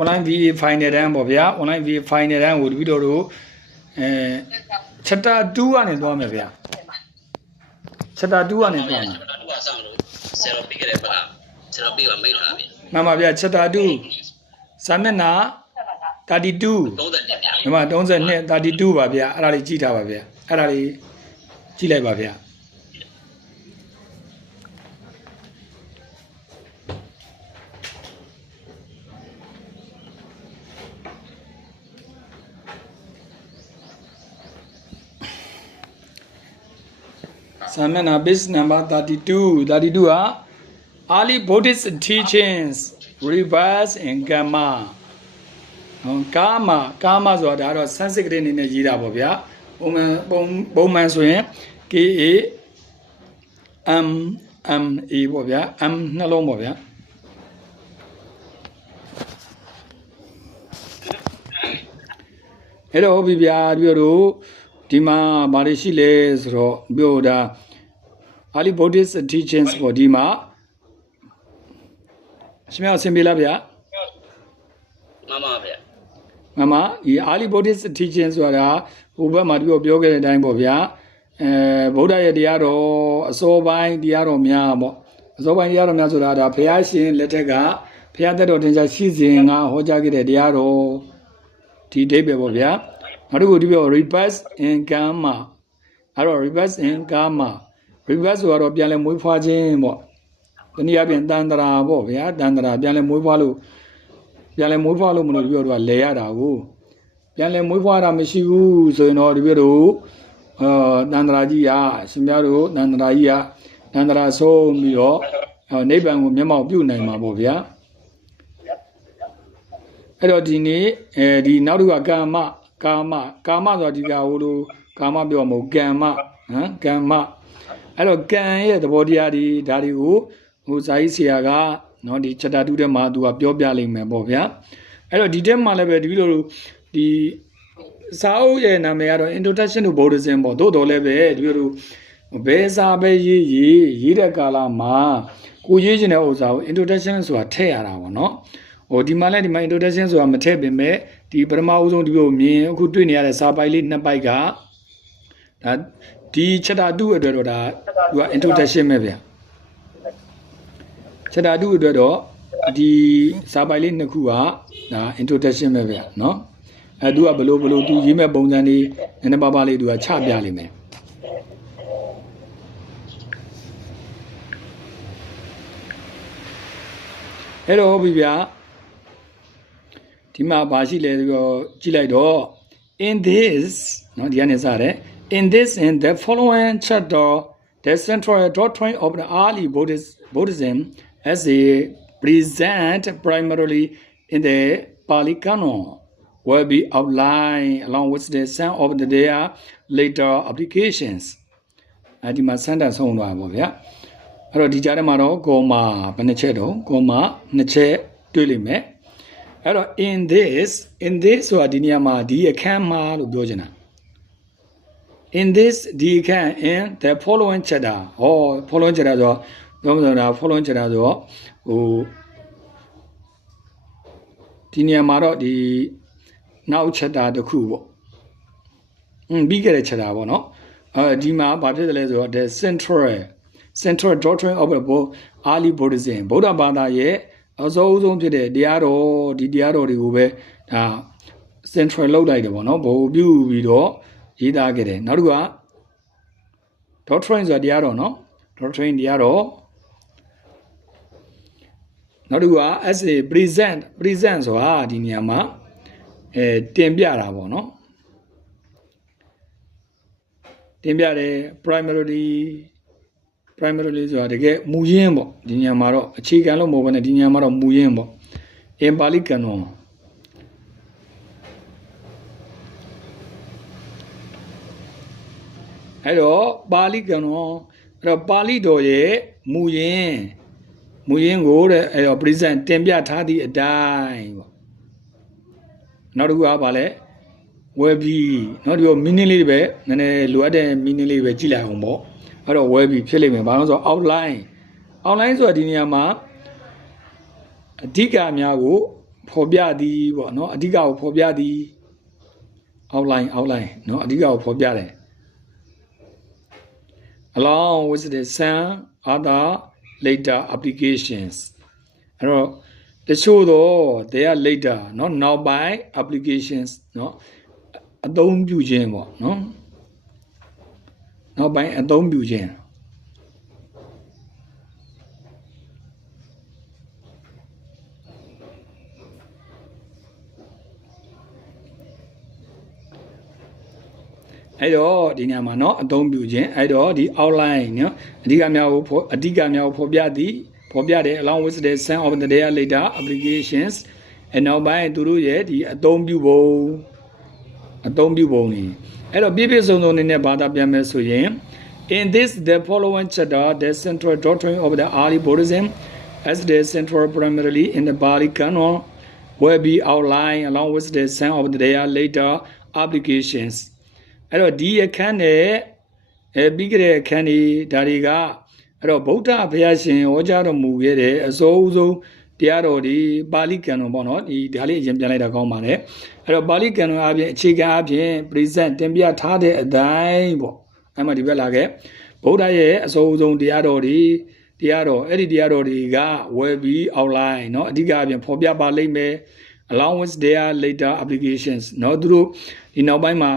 online VA final တန်းပေါ့ဗျာ online VA final တန်းကိုတပည့်တော်တို့chapter 2ကနေသွားမယ်ဗျာ chapter 2ကနေသွားမယ် chapter 2ကစောင့်လို့ဆရာတော်ပြီးခဲ့တဲ့ပါဆရာတော်ပြီးကမိတ်လာပြီ မှန်ပါဗျာ chapter 2စာမျက်နှာ32 32 ဒီမှာ32 32ပါဗျာအဲ့ဒါလေးကြည့်ထားပါဗျာအဲ့ဒါလေးကြည့်လိုက်ပါဗျာစာမျက်နှာ page number 32ဟာ early Buddhist teachings reverse in karma ကာမဆိုတာဒါတော့ Sanskrit အနေနဲ့ရေးတာပေါ့ဗျာပုံမှန်ဆိုရင် K A M M A ပေါ့ဗျာ M နှလုံးပေါ့ဗျာအဲ့တော့ဟုတ်ပြီဗျာပြောတော့ဒီမှာဘာတွေရှိလဲဆိုတော့ပြောတာ early Buddhist teachings ပေါ့ဒီမှာရှင်မအဆင်ပြေလားဗျာမှန်ပါဗျာမဒီ early Buddhist teachings ဆိုတာဟိုဘက်မှာပြောခဲ့တဲ့အတိုင်းပေါ့ဗျာဗုဒ္ဓရဲ့တရားတော်အစောပိုင်းတရားတော်များပေါ့အစောပိုင်းတရားတော်များဆိုတာဒါဘုရားရှင်လက်ထက်ကဘုရားသက်တော်တင်ရှားရှိစဉ်ကဟောကြားခဲ့တဲ့တရားတော်ဒီဒိဗ္ဗေပေါ့ဗျာနောက်တစ်ခုreverse in karma အဲ့တော့ reverse in karma reverse ဆိုတော့ပြန်လဲမွေးဖွားခြင်းပေါ့တနည်းအားဖြင့်တန်တရာပေါ့ဗျာတန်တရာပြန်လဲမွေးဖွားလို့မလို့ပြောတော့လဲရတာကိုပြန်လဲမွေးဖွားတာမရှိဘူးဆိုရင်တော့ပြောတော့တန်တရာကြီးရှင်များတို့တန်တရာကြီးတန်တရာဆုံးပြီးတော့နိဗ္ဗာန်ကိုမျက်မှောက်ပြုနိုင်မှာပေါ့ဗျာအဲ့တော့ဒီနေ့ဒီနောက်တစ်ခုကကာမဆိုတာဒီကဟိုလိုကာမပြောမဟုတ်ကမ္မကမ္မအဲ့တော့ကံရဲ့သဘောတရားဒီဒါတွေကိုဟိုဇာကြီးဆရာကနော်ဒီ chapter 2ထဲမှာသူကပြောပြလိမ့်မယ်ပေါ့ဗျာအဲ့တော့ဒီထဲမှာလည်းပဲဒီလိုဒီစာအုပ်ရဲ့နာမည်ကတော့ Introduction to Buddhism ပေါ့သို့တော်လည်းပဲဒီလိုဘယ်စာပဲရေးတဲ့ကာလမှာကိုရေးချင်တဲ့ဥစ္စာကို Introduction ဆိုတာထည့်ရတာပေါ့နော်ဟိုဒီမှာလည်းဒီမှာ Introduction ဆိုတာမထည့်ပင်မဲ့ဒီပထမဦးဆုံးဒီလိုမြင်အခုတွေ့နေရတဲ့စာပိုက်လေးနှစ်ပိုက်ကဒါဒီ chapter 2အတွက်တော့ဒါသူက Introduction ပဲဗျာchapter 2အတွက်တော့ဒီစာပိုက်လေးနှစ်ခုကဒါ introduction ပဲဗျာเนาะသူကဘလို့သူရေးမဲ့ပုံစံလေးနည်းနည်းပါးပါးလေးသူကချပြလိမ့်မယ်အဲ့တော့ဟုတ်ပြီဗျာဒီမှာဘာရှိလဲဆိုတော့ကြည့်လိုက်တော့ in this เนาะဒီကနေစတယ်in the following chapter the central doctrine of the early Buddhism as they present primarily in the Pali Canon will be outlined along with some of their later applications. ဒီမှာစံတန်ဆုံးသွားပါဗျာအဲ့တော့ဒီကြားထဲမှာတော့ကောမာဘယ်နှချက်တော့ကောမာနှစ်ချက်တွေ့လိမ့်မယ်အဲ့တော့ in this ဆိုတာဒီနေရာမှာဒီအခန်းမှာလို့ပြောချင်တာ in this ဒီအခန်း in the following chapter following chapter ဆိုတော့ပြောမှဆိုတာ following chapter ဆိုတော့ဟိုဒီနေရာမှာတော့ဒီနောက် chapter တစ်ခုပေါ့ပြီးခဲ့တဲ့ chapter ပေါ့နော်ဒီမှာဘာဖြစ်တယ်လဲဆိုတော့ the central doctrine of the early Buddhism ဗုဒ္ဓဘာသာရဲ့အစိုးဆုံးဖြစ်တဲ့တရားတော်ဒီတရားတော်တွေကိုပဲဒါ central လောက်လိုက်တယ်ပေါ့နော်ဘိုလ်ပြုပြီးတော့ရေးသားခဲ့တယ်နောက်တစ်ခုက doctrine ဆိုတာတရားတော်နော် doctrine တရားတော်နောက်တစ်ခုက as a present ဆိုတာဒီနေရာမှာတင်ပြတာပေါ့နော်တင်ပြတယ် primarily ဆိုတာတကယ်မူရင်းပေါ့ဒီနေရာမှာတော့အခြေခံလို့မဟုတ်ဘဲနဲ့ဒီနေရာမှာတော့မူရင်းပေါ့ in Pali Canon အဲ့တော့ပါဠိကံတော်အဲ့တော့ပါဠိတော်ရဲ့မူရင်းကိုတဲ့အဲ့တော့ present တင်ပြထားသည့်အတိုင်းပေါ့နောက်တစ်ခုကဘာလဲဝယ်ပြီးနောက်ဒီ meaning လေးပဲနည်းနည်းလိုအပ်တဲ့ meaning လေးပဲကြည့်လိုက်အောင်ပေါ့အဲ့တော့ဝယ်ပြီးဖြစ်လိမ့်မယ်ဘာလို့ဆိုတော့ outline ဆိုတာဒီနေရာမှာ အဓိကများကိုဖော်ပြသည်ပေါ့နော်အဓိကကိုဖော်ပြသည် outline နော်အဓိကကိုဖော်ပြတယ် along with the some other later applications အဲ့တော့တချို့တော့ they are later နော်နောက်ပိုင်း applications နော်အသုံးပြုခြင်းပေါ့နော်နောက်ပိုင်းအသုံးပြုခြင်းအဲ့တော့ဒီညမှာเนาะအသုံးပြုခြင်းအဲ့တော့ဒီ outline เนาะအဓိကများကိုဖော်ပြသည်ဖော်ပြတယ် along with the some of the data later applications and now by သူတို့ရဲ့ဒီအသုံးပြုပုံနေအဲ့တော့ပြည့်စုံနေနဲ့ဘာသာပြန်မယ်ဆိုရင် in this the following chapter the central doctrine of the early Buddhism as the central primarily in the Pali Canon will be outlined along with the some of the data later applicationsအဲ့တော့ဒီအခန်းနဲ့ပြီးကြတဲ့အခန်းဒီဒါတွေကအဲ့တော့ဗုဒ္ဓဘုရားရှင်ဟောကြားတော်မူခဲ့တဲ့အစိုးဆုံးတရားတော်ဒီပါဠိကံတော်ပေါ့နော်ဒီဒါလေးအရင်ပြန်လိုက်တာကောင်းပါလေအဲ့တော့ပါဠိကံတော်အပြင်အခြေခံအပြင် present တင်ပြထားတဲ့အတိုင်းပေါ့အဲ့မှာဒီဘက်လာခဲ့ဗုဒ္ဓရဲ့အစိုးဆုံးတရားတော်ဒီအဲ့ဒီတရားတော်တွေက will be outline เนาะအဓိကအပြင်ဖော်ပြပါလိမ့်မယ် along with their later applications เนาะသူတို့ဒီနောက်ပိုင်းမှာ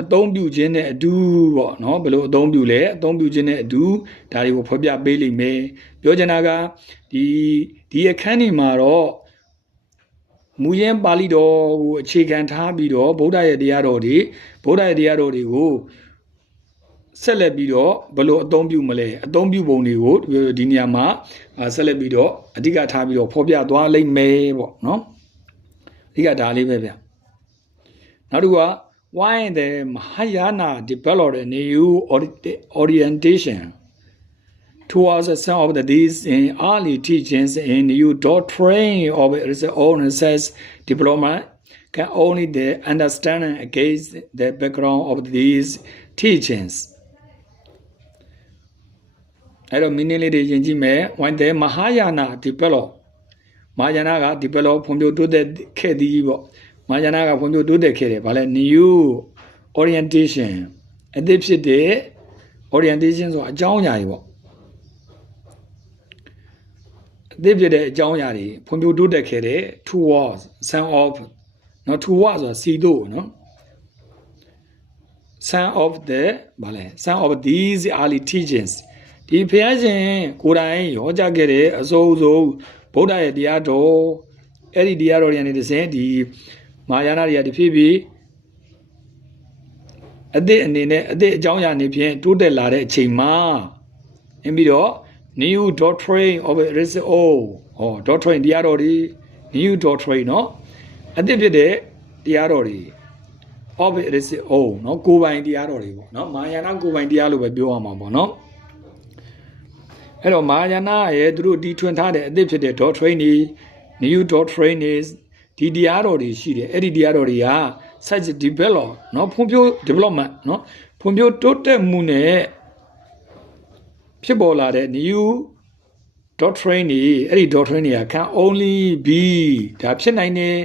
အသုံးပြုခြင်းနဲ့အတူပေါ့နော်ဘယ်လိုအသုံးပြုလဲအသုံးပြုခြင်းနဲ့အတူဒါတွေကိုဖော်ပြပေးလိမ့်မယ်ပြောချင်တာကဒီအခန်းဒီမှာတော့မူရင်းပါဠိတော်ကိုအခြေခံထားပြီးတော့ဗုဒ္ဓရဲ့တရားတော်တွေကိုဆက်လက်ပြီးတော့ဘယ်လိုအသုံးပြုမလဲအသုံးပြုပုံတွေကိုဒီနေရာမှာဆက်လက်ပြီးတော့အဓိကထားပြီးတော့ဖော်ပြသွားလိမ့်မယ်ပေါ့နော်အဓိကဒါလေးပဲဗျနောက်တစ်ခုကwhy the Mahayana developed a new orientation towards some of these early teachings in new doctrine of its own research development can only the understanding against the background of these teachings. အဲ့တော့ meaning လေးတွေယဉ်ကြည့်မယ် why the Mahayana develop မဟာယာနက develop ဖွံ့ဖြိုးတိုးတက်ခဲ့သည်ပေါ့မဟာယာနကဖွံ့ဖြိုးတိုးတက်ခဲ့တယ်ဗာလဲ new orientation အသစ်ဖြစ်တဲ့ orientation ဆိုတာအကြောင်းအရာတွေပေါ့အသစ်ဖြစ်တဲ့အကြောင်းအရာတွေဖွံ့ဖြိုးတိုးတက်ခဲ့တဲ့ towards some of နော် towards ဆိုတာစီတို့နော် some of the ဗာလဲ some of these early teachings ဒီဘုရားရှင်ကိုယ်တိုင်ဟောကြားခဲ့တဲ့အစိုးဆုံးဗုဒ္ဓရဲ့တရားတော်အဲ့ဒီတရားတော်တွေကနေတစ်ဆင့်ဒီမဟာယာနတွေကတဖြည်းဖြည်းအသစ်အနေနဲ့အသစ်အကြောင်းအရာနေဖြင့်တိုးတက်လာတဲ့အချိန်မှာပြီးတော့ new doctrine of its own doctrine တရားတော်တွေ new doctrine เนาะအသစ်ဖြစ်တဲ့တရားတော်တွေ of its own เนาะကိုယ်ပိုင်တရားတော်တွေပေါ့เนาะမဟာယာနကိုယ်ပိုင်တရားလို့ပဲပြောရမှာပေါ့เนาะအဲ့တော့မဟာယာနရဲ့သူတို့တီထွင်ထားတဲ့အသစ်ဖြစ်တဲ့ doctrine တွေ new doctrine တွေဒီတရားတော်တွေရှိတယ်အဲ့ဒီတရားတော်တွေက such develop เนาะဖွံ့ဖြိုး development เนาะဖွံ့ဖြိုးတိုးတက်မှုနဲ့ဖြစ်ပေါ်လာတဲ့ new doctrine တွေအဲ့ဒီ doctrine တွေက can only be ဒါဖြစ်နိုင်တယ်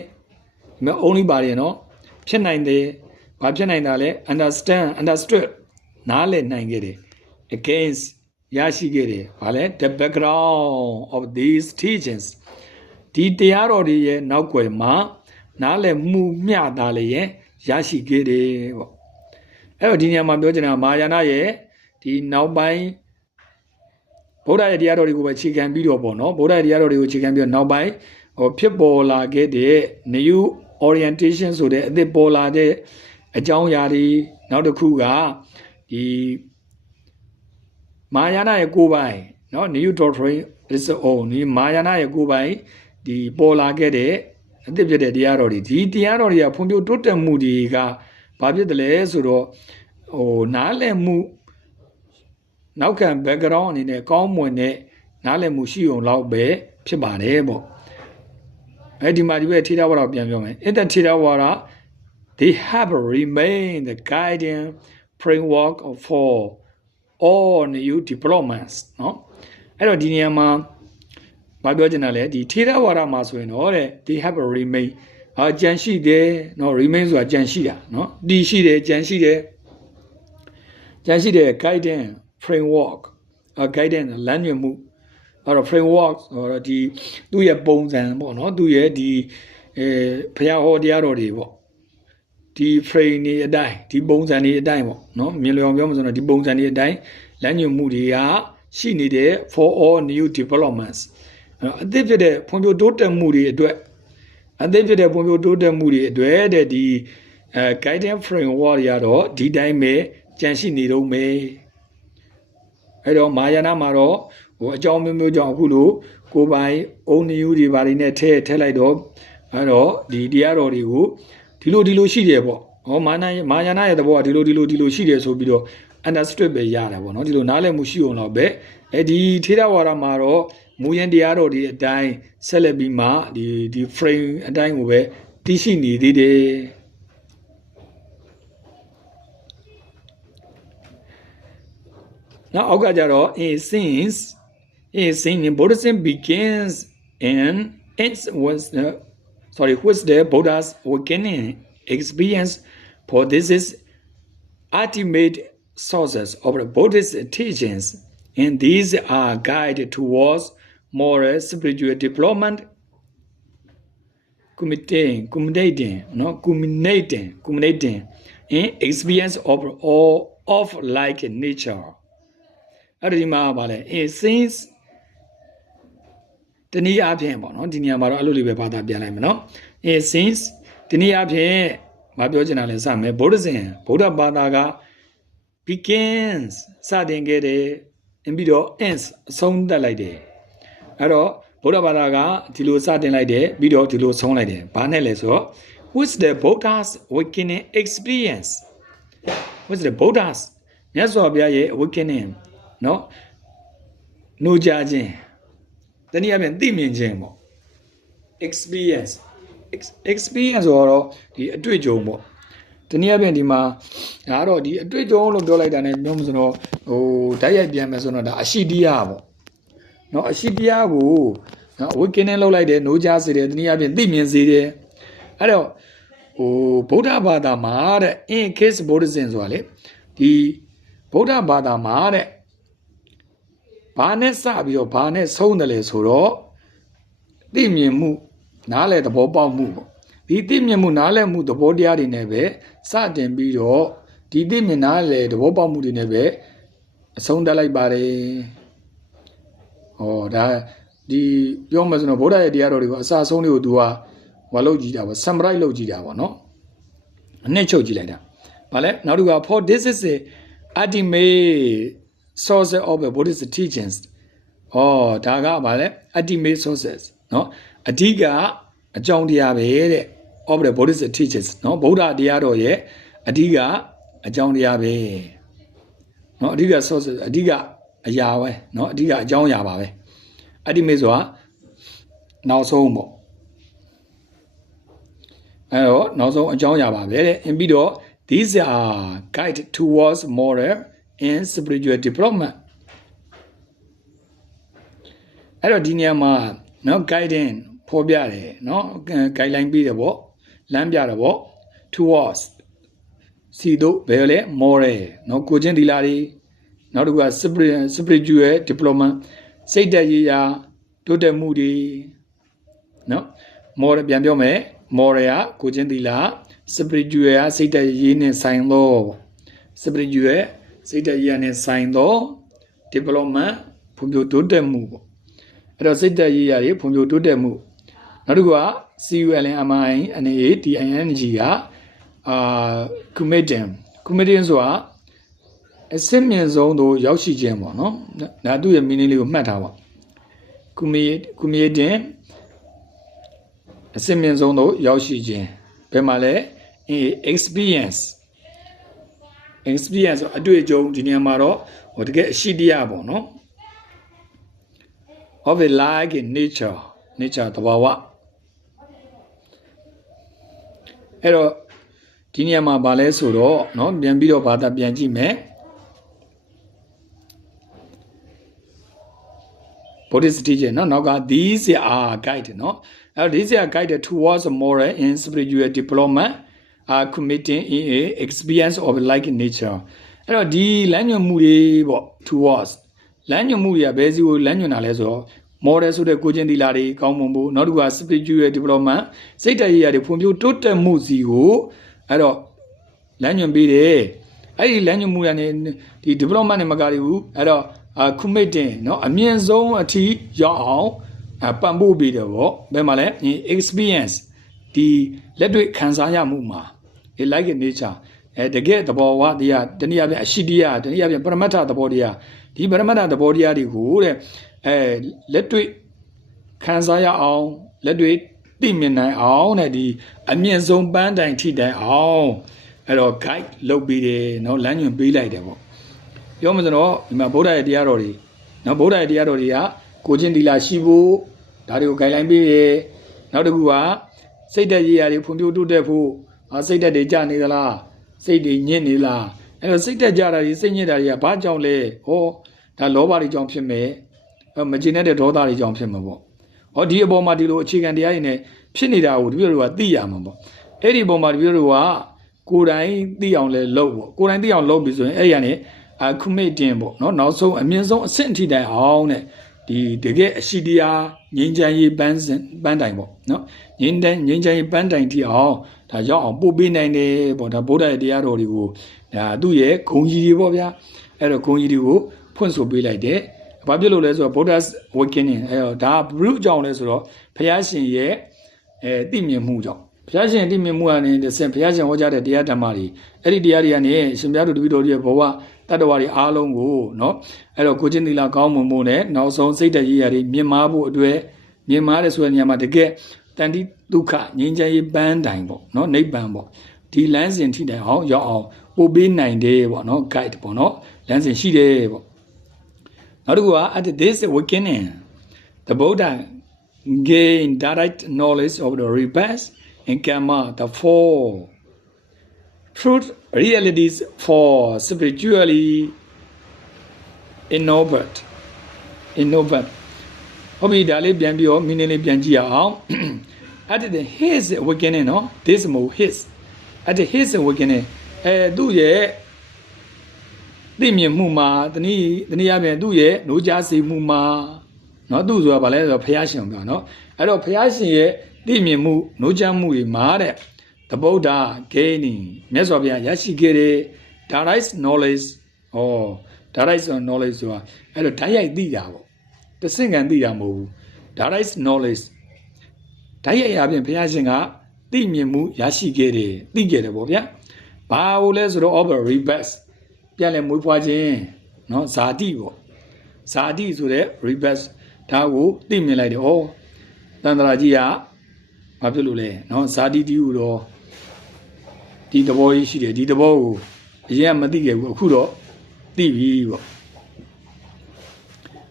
မ only ပါတယ်เนาะဖြစ်နိုင်တယ်ဘာဖြစ်နိုင်တာလဲ understood နားလည်နိုင်ခဲ့တယ် against ရရှိခဲ့တယ်ဘာလဲ the background of these teachings ဒီတရားတော်တွေရဲ့နောက်ွယ်မှာနားလည်မှုမျှတာလည်းရရှိခဲ့တယ်ပေါ့အဲ့တော့ဒီနေရာမှာပြောချင်တာမဟာယာနရဲ့ဒီနောက်ပိုင်းဗုဒ္ဓရဲ့တရားတော်တွေကိုပဲအခြေခံပြီးတော့ပေါ့နော်ဗုဒ္ဓရဲ့တရားတော်တွေကိုအခြေခံပြီးတော့နောက်ပိုင်းဖြစ်ပေါ်လာခဲ့တဲ့ new orientation ဆိုတဲ့အသစ်ပေါ်လာတဲ့အကြောင်းအရာတွေနောက်တစ်ခုကဒီမဟာယာနရဲ့ကိုယ်ပိုင်เนาะ new doctrine is own ဒီမဟာယာနရဲ့ကိုယ်ပိုင်ဒီပေါ်လာခဲ့တဲ့အသစ်ဖြစ်တဲ့တရားတော်တွေဒီတရားတော်တွေကဖွံ့ဖြိုးတိုးတက်မှုတွေကဘာဖြစ်တယ်လဲဆိုတော့နားလည်မှုနောက်ခံ background အနေနဲ့ကောင်းမွန်တဲ့နားလည်မှုရှိအောင်လောက်ပဲဖြစ်ပါတယ်ပေါ့အဲဒီမှာဒီဘက်ထေရဝါဒပြန်ပြောမယ်အဲ့တဲ့ထေရဝါဒ they have remained the guiding framework for all new developments เนาะအဲ့တော့ဒီနေရာမှာ ဘာပြောချင်တာလဲဒီထေရဝါဒမှာဆိုရင်တော့တဲ့ they have a remain ကြံရှိတယ်เนาะ remain ဆိုတာကြံရှိတာเนาะတည်ရှိတယ်ကြံရှိတယ်guidance framework guidance လမ်းညွှန်မှုအဲ့တော့ framework ဆိုတော့ဒီသူ့ရဲ့ပုံစံပေါ့เนาะသူ့ရဲ့ဒီဘုရားဟောတရားတော်တွေပေါ့ဒီ frame တွေအတိုင်းဒီပုံစံတွေအတိုင်းပေါ့เนาะမြင်လျောင်ပြောမှဆိုတော့ဒီပုံစံတွေအတိုင်းလမ်းညွှန်မှုတွေကရှိနေတယ် for all new developments အသစ်ဖြစ်တဲ့ဖွံ့ဖြိုးတိုးတက်မှုတွေအတွက်တဲ့ဒီ guidance framework တွေကတော့ဒီတိုင်းပဲကြံရှိနေတော့မယ်အဲ့တော့မာယာနာမှာတော့အကြောင်းမျိုးကြောင့်အခုလိုကိုပိုင်အုံနယူတွေဘာတွေနဲ့ထည့်လိုက်တော့အဲ့တော့ဒီတရားတော်တွေကိုဒီလိုရှိတယ်ပေါ့မာယာနာရဲ့သဘောကဒီလိုရှိတယ်ဆိုပြီးတော့ understood ပဲရတာပေါ့နော်ဒီလိုနားလည်မှုရှိအောင်တော့ပဲဒီထေရဝါဒမှာတော့မူရင်းတရားတော်တွေအတိုင်းဆက်လက်ပြီးမှဒီ frame အတိုင်းကိုပဲတည်ရှိနေသေးတယ်နောက်အောက်ကကြတော့ since Buddhism begins and ends with the Buddha's awakening experience for this is ultimate sources of the Buddhist teachings and these are guided towards moral spiritual development culminating in experience of all of like nature အဲ့ဒီမှာဗာလဲ since တနည်းအားဖြင့်ပေါ့နော်ဒီနေရာမှာတော့အဲ့လိုလေးပဲဘာသာပြန်လိုက်မယ်နော် since တနည်းအားဖြင့်မပြောချင်တာလဲစမယ် Buddhism ဗုဒ္ဓဘာသာက begins စတင်ခဲ့တယ်ပြီးတော့ ends အဆုံးသတ်လိုက်တယ်အဲ့တော့ဗုဒ္ဓဘာသာကဒီလိုစတင်လိုက်တယ်ပြီးတော့ဒီလိုဆုံးလိုက်တယ်ဘာနဲ့လဲဆိုတော့ with the Buddha's awakening experience with the Buddha's မြတ်စွာဘုရားရဲ့ awakening နော်နှိုးကြခြင်းတနည်းအားဖြင့်သိမြင်ခြင်းပေါ့ experience ဆိုတော့ဒီအတွေ့အကြုံပေါ့တနည်းအားဖြင့်ဒီမှာဒါကတော့ဒီအတွေ့အကြုံလို့ပြောလိုက်တာ ਨੇ ပြောမှဆိုတော့ဓာတ်ရိုက်ပြန်မယ်ဆိုတော့ဒါအရှိတရားပေါ့နော်အရှိတရားကိုနော် awakening လုပ်လိုက်တယ်နှိုးကြစေတယ်တနည်းအားဖြင့်သိမြင်စေတယ်အဲ့တော့ဗုဒ္ဓဘာသာမှာတဲ့ in case Buddhism ဆိုတာလေဒီဗုဒ္ဓဘာသာမှာတဲ့ဘာနဲ့စပြီးတော့ဘာနဲ့ဆုံးတယ်လဲဆိုတော့သိမြင်မှုနားလည်သဘောပေါက်မှုပေါ့ဒီသိမြင်မှုနားလည်မှုသဘောတရားတွေနဲ့ပဲစတင်ပြီးတော့ဒီသိမြင်နားလည်သဘောပေါက်မှုတွေနဲ့ပဲအဆုံးသတ်လိုက်ပါတယ်ဒါဒီပြောမှဆိုတော့ဗုဒ္ဓရဲ့တရားတော်တွေကိုအစအဆုံးတွေကို तू ကဟောလုပ်ကြည့်တာပေါ့ summarize လုပ်ကြည့်တာပေါ့နော်အနှစ်ချုပ်ကြည့်လိုက်တာဗာလဲနောက်တစ်ခါ for this is the ultimate source of the Buddhist teachings ဒါကဗာလဲ ultimate sources နော်အဓိကအကြောင်းတရားပဲတဲ့ of the Buddhist teachings နော်ဗုဒ္ဓတရားတော်ရဲ့အဓိကအကြောင်းတရားပဲနော်အဓိက sources အဓိကအရာပဲနော်အဓိကအကြောင်းအရာပါပဲ ultimate ဆိုတာနောက်ဆုံးပေါ့အဲ့တော့နောက်ဆုံးအကြောင်းအရာပါပဲတဲ့ပြီးတော့ these are guide towards moral and spiritual development အဲ့တော့ဒီနေရာမှာနော် guidance ဖော်ပြတယ်နော် guideline ပေးတယ်ပေါ့လမ်းပြတယ်ပေါ့ towards စီတို့ဘယ်လဲ moral နော်ကိုချင်းဒီလာတွေနောက်တစ်ခုက spiritual development စိတ်တရရာတိုးတက်မှုတွေနော် moral ပြန်ပြောမယ် moral ကကိုချင်းဒီလာ spiritual ကစိတ်တရေးနဲ့ဆိုင်တော့ spiritual စိတ်တရနဲ့ဆိုင်တော့ development ဖွံ့ဖြိုးတိုးတက်မှုပေါ့အဲ့တော့စိတ်တရရာတွေဖွံ့ဖြိုးတိုးတက်မှုနောက်တစ်ခုက CULMINATING ကcommitting ဆိုတာအစစ်မြင့်ဆုံးတို့ရောက်ရှိခြင်းပေါ့နော်ဒါသူ့ရဲ့ meaning လေးကိုမှတ်ထားပါ committing အစစ်မြင့်ဆုံးတို့ရောက်ရှိခြင်းဘယ်မှာလဲ experience အတွေ့အကြုံဒီနေရာမှာတော့တကယ်အရှိတရားပေါ့နော် of a like nature သဘာဝအဲ့တော့ဒီနေရာမှာဗာလဲဆိုတော့เนาะပြန်ပြီးတော့ဘာသာပြန်ကြည့်မယ် Buddhist teaching เนาะနောက်က these are guide เนาะအဲ့ these are guided towards moral and spiritual development are committing in a experience of like nature အဲ့တော့ဒီလမ်းညွှန်မှုတွေပေါ့ towards လမ်းညွှန်မှုတွေကဘယ်စီကိုလမ်းညွှန်တာလဲဆိုတော့ moral ဆိုတဲ့ကိုကျင့်သီလတွေကောင်းမွန်ဖို့နောက်တစ်ခုက spiritual development စိတ်ဓာတ်ရေးရာတွေဖွံ့ဖြိုးတိုးတက်မှုစီကိုအဲ့တော့လမ်းညွှန်ပေးတယ်အဲ့ဒီလမ်းညွှန်မှုရနေဒီ development နဲ့မကရဘူးအဲ့တော့committing เนาะအမြင့်ဆုံးအထိရောက်အောင်ပံ့ပိုးပေးတယ်ပေါ့ဘယ်မှာလဲ experience ဒီလက်တွေ့ခံစားရမှုမှာ like nature တကယ်သဘောဝတရားတနည်းအားဖြင့်အရှိတရားတနည်းအားဖြင့်ပရမတ္ထသဘောတရားဒီပရမတ္ထသဘောတရားတွေကိုတဲ့လက်တွေ့ခံစားရအောင်လက်တွေ့သိမြင်နိုင်အောင်တဲ့ဒီအမြင့်ဆုံးပန်းတိုင်ထိတိုင်အောင်အဲ့တော့ guide လုပ်ပေးတယ်เนาะလမ်းညွှန်ပေးလိုက်တယ်ပေါ့ပြောမှဆိုတော့ဒီမှာဗုဒ္ဓရဲ့တရားတော်တွေနော်ဗုဒ္ဓရဲ့တရားတော်တွေကကိုချင်းသီလရှိဖို့ဒါတွေကို guideline ပေးတယ်နောက်တစ်ခုကစိတ်ဓာတ်ရေးရာတွေဖွံ့ဖြိုးတိုးတက်ဖို့စိတ်ဓာတ်တွေကျနေသလားစိတ်တွေညစ်နေလားအဲ့တော့စိတ်ဓာတ်ကျတာတွေစိတ်ညစ်တာတွေကဘာကြောင့်လဲဟောဒါလောဘတွေကြောင့်ဖြစ်မယ်မကျေနပ်တဲ့ဒေါသတွေကြောင့်ဖြစ်မှာပေါ့ဟောဒီအပေါ်မှာဒီလိုအခြေခံတရားတွေနဲ့ဖြစ်နေတာကိုတပည့်တို့ကသိရမှာပေါ့အဲ့ဒီအပေါ်မှာတပည့်တို့ကကိုယ်တိုင်သိအောင်လဲလုပ်ပေါ့ကိုယ်တိုင်သိအောင်လုပ်ပြီဆိုရင်အဲ့ဒီကနေcommitting ပေါ့เนาะနောက်ဆုံးအမြင့်ဆုံးအဆင့်ထိတိုင်အောင်တဲ့ဒီတကယ်အရှိတရားငြိမ်းချမ်းရေးပန်းတိုင်ပေါ့เนาะငြိမ်းချမ်းရေးပန်းတိုင်ထိအောင်ဒါရောက်အောင်ပို့ပေးနိုင်တယ်ပေါ့ဒါဗုဒ္ဓရဲ့တရားတော်တွေကိုဒါသူ့ရဲ့ဂုဏ်ကြီးတွေပေါ့ဗျာအဲ့တော့ဂုဏ်ကြီးတွေကိုဖွင့်ဆိုပေးလိုက်တယ်ဘာဖြစ်လို့လဲဆိုတော့ Buddha's awakening အဲ့တော့ဒါဘုရုကြောင့်လဲဆိုတော့ဘုရားရှင်ရဲ့သိမြင်မှုကြောင့်ဘုရားရှင်သိမြင်မှုကနေတစ်ဆင့်ဘုရားရှင်ဟောကြားတဲ့တရားဓမ္မတွေအဲ့ဒီတရားတွေကနေရှင်ဘုရားတို့တပည့်တော်ရဲ့ဘဝတတ္တဝါတွေအားလုံးကိုเนาะအဲ့တော့ကိုချင်းသီလကောင်းမွန်ဖို့နဲ့နောက်ဆုံးစိတ်တရည်ရည်မြင်မာဖို့အတွက်မြင်မာတဲ့ဆိုတဲ့နေရာမှာတကယ်တန်တိဒုက္ခငြိမ်းချမ်းရေးပန်းတိုင်ပေါ့เนาะနိဗ္ဗာန်ပေါ့ဒီလမ်းစဉ်ထိတိုင်အောင်ရောက်အောင်ပို့ပေးနိုင်တယ်ပေါ့เนาะ guide ပေါ့เนาะလမ်းစဉ်ရှိတယ်ပေါ့နောက်တစ်ခုက at this awakening the Buddha gained direct knowledge of the rebirth and karma the four truth realities for spiritually innovate ဟုတ်ပြီဒါလေးပြန်ပြီးတော့မင်းလေးပြန်ကြည့်ရအောင် at his awakening เนาะ this mo his at his awakening သူ့ရဲ့သိမြင်မှုမှာတနည်းအားဖြင့်သူ့ရဲ့노ကြားစေမှုမှာเนาะသူ့ဆိုတာဗာလဲဆိုတော့ဘုရားရှင်ပြောเนาะအဲ့တော့ဘုရားရှင်ရဲ့သိမြင်မှု노ကြားမှုတွေမှာတဲ့The Buddha gaining မြတ်စွာဘုရားရရှိခဲ့တဲ့ direct knowledge direct knowledge ဆိုတာအဲ့တော့ဓာတ်ရိုက်သိတာပေါ့တဆင့်ခံသိတာမဟုတ်ဘူး direct knowledge ဓာတ်ရိုက်အပြင်ဘုရားရှင်ကသိမြင်မှုရရှိခဲ့တယ်သိခဲ့တယ်ပေါ့ဗျာဘာလို့လဲဆိုတော့ of rebirth ပြန်လဲမွေးဖွားခြင်းเนาะဇာတိပေါ့ဇာတိဆိုတဲ့ rebirth ဒါကိုသိမြင်လိုက်တယ်တန်တရာကြီးကဘာဖြစ်လို့လဲเนาะဇာတိတီးဟူတော့ဒီသဘောကြီးရှိတယ်ဒီသဘောကိုအရင်ကမသိခဲ့ဘူးအခုတော့သိပြီပေါ့